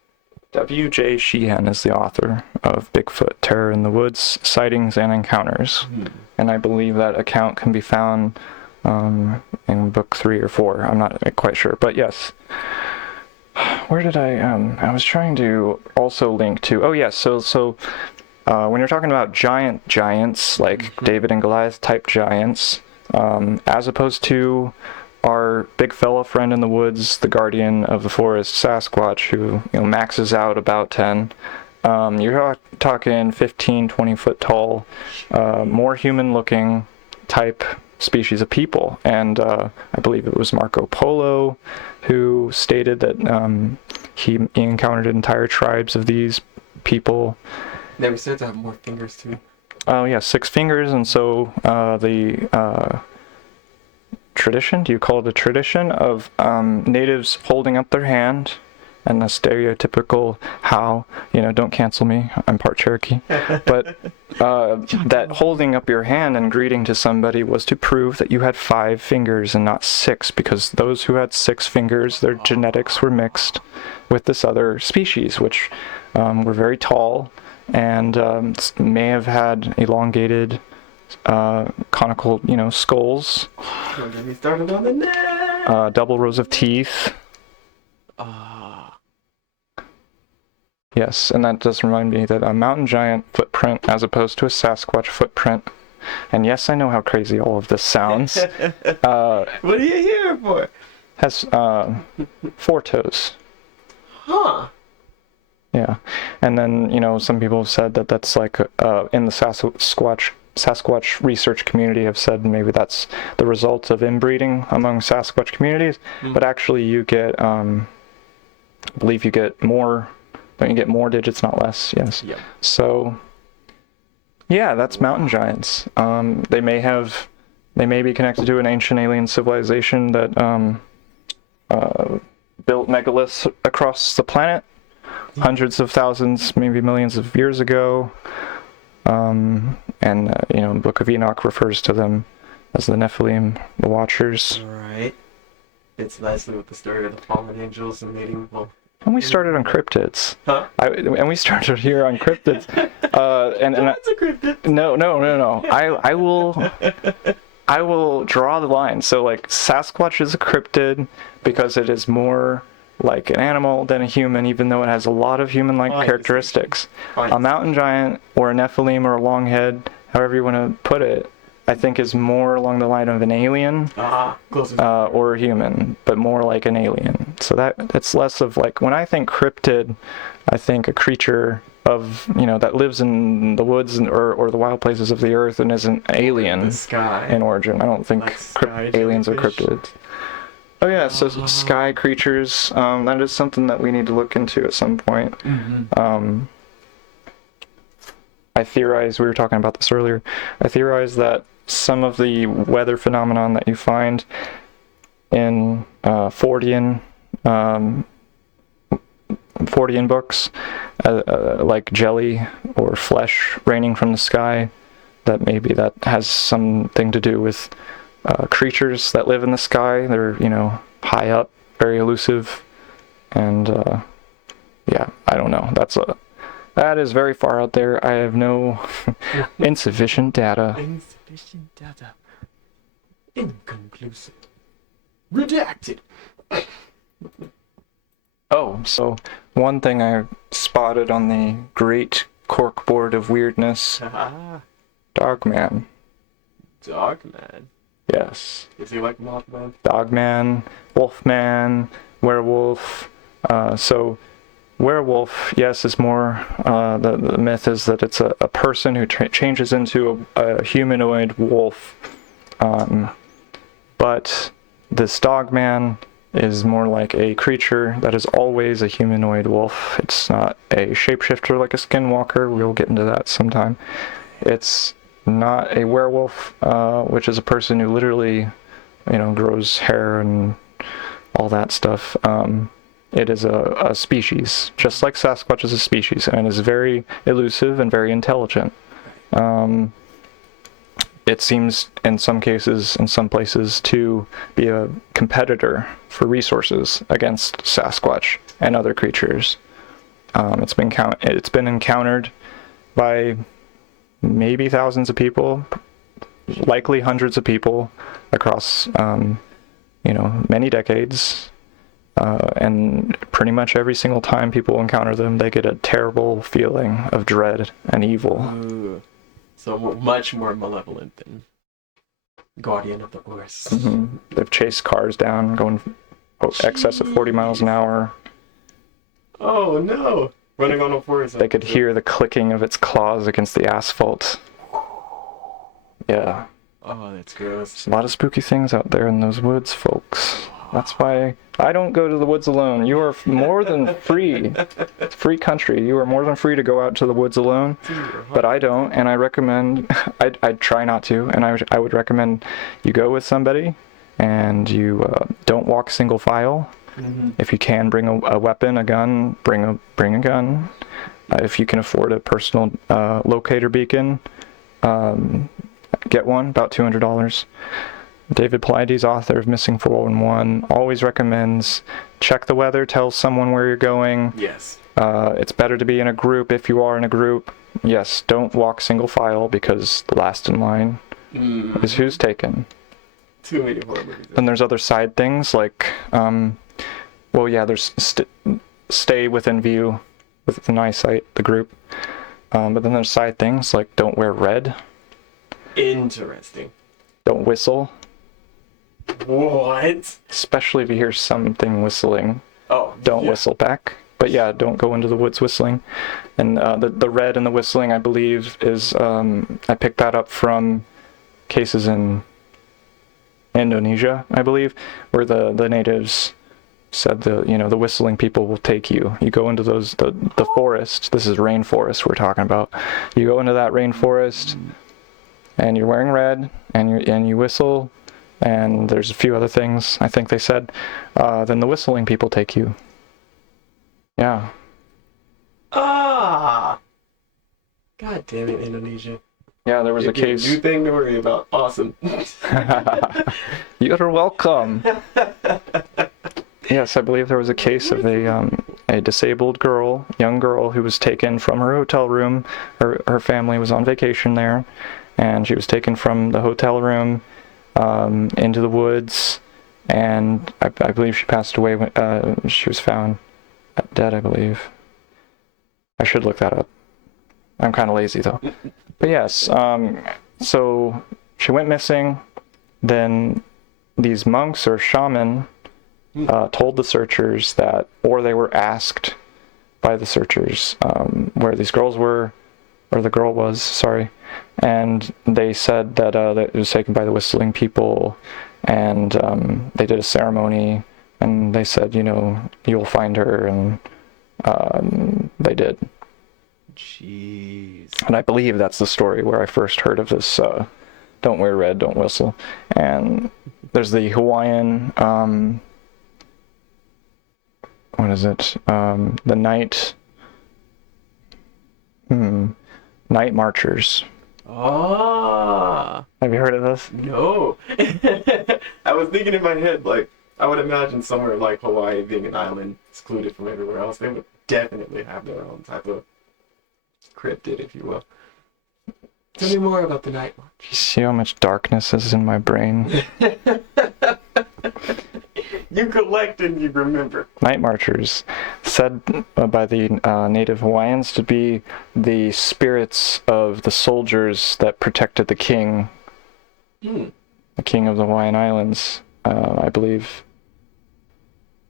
W.J. Sheehan is the author of Bigfoot, Terror in the Woods, Sightings and Encounters. And I believe that account can be found in book 3 or 4. I'm not quite sure. But yes. Where did I was trying to also link to... Oh, yes. So when you're talking about giants, like David and Goliath type giants, as opposed to our big fella friend in the woods, the guardian of the forest, Sasquatch, who maxes out about 10. You're talking 15, 20 foot tall, more human looking type species of people. And I believe it was Marco Polo who stated that he encountered entire tribes of these people. They were said to have more fingers too. Oh yeah, 6 fingers. And so the tradition, do you call it a tradition, of natives holding up their hand, and the stereotypical how, don't cancel me, I'm part Cherokee, but that holding up your hand and greeting to somebody was to prove that you had 5 fingers and not 6, because those who had 6 fingers, their genetics were mixed with this other species, which were very tall and may have had elongated conical, skulls. Don't get me started on the neck. Double rows of teeth. Yes, and that does remind me that a mountain giant footprint as opposed to a Sasquatch footprint. And yes, I know how crazy all of this sounds. What are you here for? Has 4 toes. Huh. Yeah, and then some people have said that that's like in the Sasquatch research community have said maybe that's the result of inbreeding among Sasquatch communities, but actually you get, I believe you get more, don't you get more digits, not less? Yes. Yep. So, yeah, that's mountain giants. They may be connected to an ancient alien civilization that built megaliths across the planet hundreds of thousands, maybe millions of years ago. Book of Enoch refers to them as the Nephilim, the Watchers. Right. It's nicely with the story of the fallen angels and meeting. Well, and we started on cryptids. Huh? And we started here on cryptids. That's a cryptid. No. I will draw the line. So like Sasquatch is a cryptid because it is more like an animal than a human, even though it has a lot of human-like characteristics. A mountain giant or a Nephilim or a longhead, however you want to put it, I think is more along the line of an alien or a human, but more like an alien. So that's less of like, when I think cryptid, I think a creature of, that lives in the woods or the wild places of the earth and is an alien in origin. I don't think aliens are cryptids. Oh yeah, so sky creatures, that is something that we need to look into at some point. I theorize, we were talking about this earlier, I theorize that some of the weather phenomenon that you find in Fortean books, like jelly or flesh raining from the sky, that maybe that has something to do with creatures that live in the sky. They're, high up, very elusive, and I don't know. That is very far out there. I have no insufficient data. Inconclusive. Redacted. Oh, so one thing I spotted on the great corkboard of weirdness, Dogman. Dogman? Yes. Is he like Mothman? Dogman, Wolfman, Werewolf. So werewolf, yes, is more, the myth is that it's a person who changes into a humanoid wolf. But this Dogman is more like a creature that is always a humanoid wolf. It's not a shapeshifter like a skinwalker. We'll get into that sometime. It's not a werewolf, which is a person who literally, grows hair and all that stuff. It is a species, just like Sasquatch is a species, and is very elusive and very intelligent. It seems, in some cases, in some places, to be a competitor for resources against Sasquatch and other creatures. It's been encountered by maybe thousands of people, likely hundreds of people across, many decades. And pretty much every single time people encounter them, they get a terrible feeling of dread and evil. Ooh. So much more malevolent than Guardian of the Forest. Mm-hmm. They've chased cars down, going excess of 40 miles an hour. Oh no! Running on a forest. They could hear the clicking of its claws against the asphalt. Yeah. Oh, that's gross. There's a lot of spooky things out there in those woods, folks. That's why I don't go to the woods alone. You are more than free. It's free country. You are more than free to go out to the woods alone. But I don't, and I recommend, I'd try not to, and I would recommend you go with somebody, and you don't walk single file. Mm-hmm. If you can bring a weapon, a gun, bring a gun. If you can afford a personal locator beacon, get one, about $200. David Paulides, author of Missing 411, always recommends check the weather, tell someone where you're going. Yes. It's better to be in a group if you are in a group. Yes, don't walk single file because the last in line is who's taken. Too many horror movies. Then there's other side things like, there's stay within view, within eyesight, the group. But then there's side things like don't wear red. Interesting. Don't whistle. What? Especially if you hear something whistling. Oh, don't whistle back. But yeah, don't go into the woods whistling. And the red and the whistling, I believe, is I picked that up from cases in Indonesia, I believe, where the natives said the whistling people will take you. You go into the forest. This is rainforest we're talking about. You go into that rainforest, and you're wearing red, and you whistle. And there's a few other things, I think they said. Then the whistling people take you. Yeah. Ah! God damn it, Indonesia. Yeah, there was a case. New thing to worry about. Awesome. You're welcome. Yes, I believe there was a case of a disabled young girl, who was taken from her hotel room. Her family was on vacation there, and she was taken from the hotel room into the woods, and I believe she passed away when she was found dead, I believe. I should look that up. I'm kind of lazy though. But yes, so she went missing. Then these monks or shaman told the searchers that, or they were asked by the searchers where these girls were, or the girl was, sorry. And they said that it was taken by the whistling people, and they did a ceremony, and they said, you'll find her, and they did. Jeez. And I believe that's the story where I first heard of this, don't wear red, don't whistle. And there's the Hawaiian, what is it? The night marchers. Ah. Have you heard of this? No. I was thinking in my head, like, I would imagine somewhere like Hawaii, being an island excluded from everywhere else, they would definitely have their own type of cryptid, if you will. Tell me more about the night march. You see how much darkness is in my brain? You collect and you remember. Night marchers, said by the native Hawaiians to be the spirits of the soldiers that protected the king. The king of the Hawaiian Islands, I believe.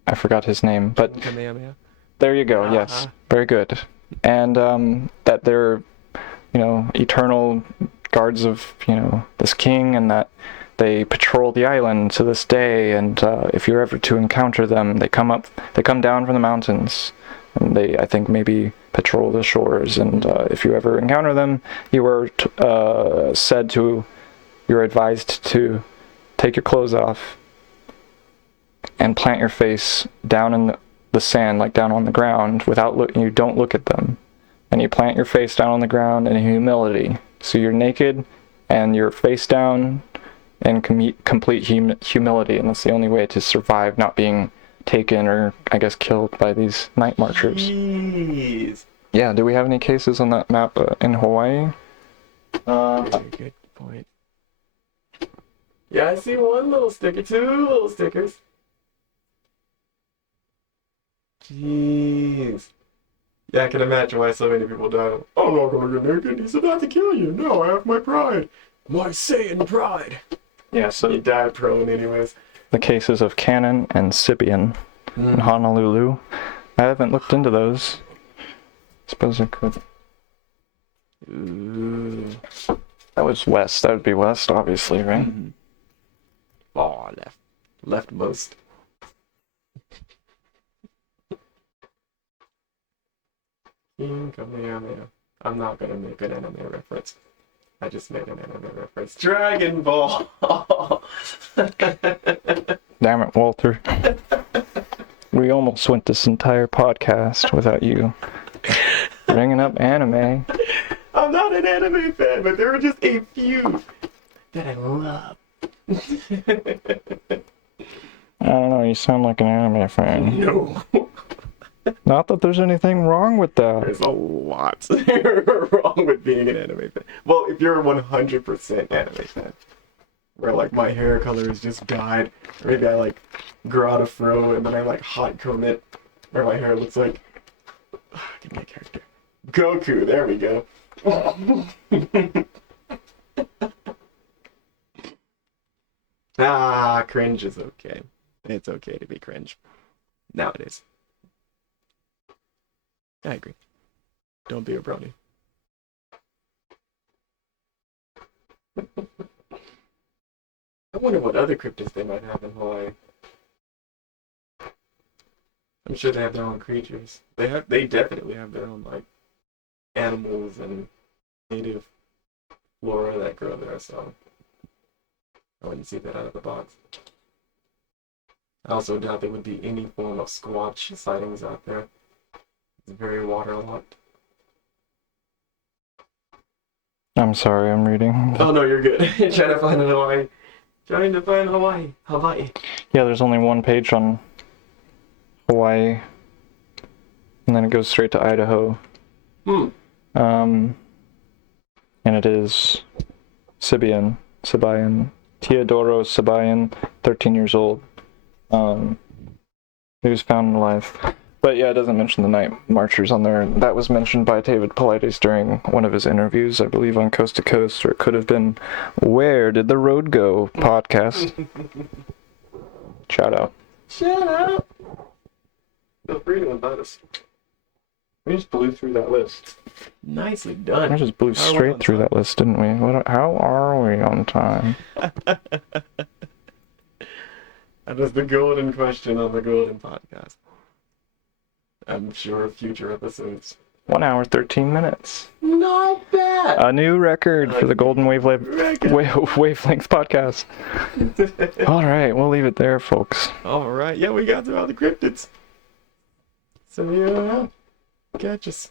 I forgot his name, but there you go. Yes, very good. And that they're, eternal guards of, this king, and that they patrol the island to this day, and if you're ever to encounter them, they come down from the mountains, and they, I think, maybe patrol the shores, and if you ever encounter them, you're advised to take your clothes off and plant your face down in the sand, like down on the ground, you don't look at them, and you plant your face down on the ground in humility, so you're naked and you're face down in complete humility, and that's the only way to survive not being taken or, I guess, killed by these night marchers. Jeez. Yeah, do we have any cases on that map in Hawaii? Very good point. Yeah, I see one little sticker, 2 little stickers. Jeez. Yeah, I can imagine why so many people died. I'm not gonna get naked, he's about to kill you. No, I have my pride. My Saiyan pride. Yeah, so You died prone anyways. the cases of Cannon and Sibian in Honolulu. I haven't looked into those. Suppose I could. Ooh. That was west. That would be west, obviously, right? Far left. Leftmost. King Kamehameha. I'm not gonna make an anime reference. I just made an anime reference. Dragon Ball! Damn it, Walter. We almost went this entire podcast without you bringing up anime. I'm not an anime fan, but there are just a few that I love. I don't know, you sound like an anime fan. No. Not that there's anything wrong with that. There's a lot wrong with being an anime fan. Well, if you're a 100% anime fan, where like my hair color is just dyed, or maybe I like grow out a fro and then I like hot comb it, where my hair looks like, give me a character, Goku. There we go. Cringe is okay. It's okay to be cringe nowadays. I agree. Don't be a brony. I wonder what other cryptids they might have in Hawaii. I'm sure they have their own creatures. They definitely have their own like animals and native flora that grow there, so I wouldn't see that out of the box. I also doubt there would be any form of squatch sightings out there. It's very waterlogged. I'm sorry, I'm reading. Oh no, you're good. Trying to find Hawaii. Trying to find Hawaii. Hawaii. Yeah, there's only one page on Hawaii, and then it goes straight to Idaho. And it is Sibian, Teodoro Sibian, 13 years old. He was found alive. But yeah, it doesn't mention the night marchers on there. That was mentioned by David Paulides during one of his interviews, I believe, on Coast to Coast, or it could have been Where Did the Road Go podcast. Shout out. Shout out. Feel free to invite us. We just blew through that list. Nicely done. We just blew straight through that list, didn't we? How are we on time? That is the golden question on the Golden Podcast. I'm sure future episodes. 1 hour, 13 minutes. Not bad! A new record for the Golden Wavelength podcast. All right, we'll leave it there, folks. Alright, yeah, we got through all the cryptids. So, yeah, catch us.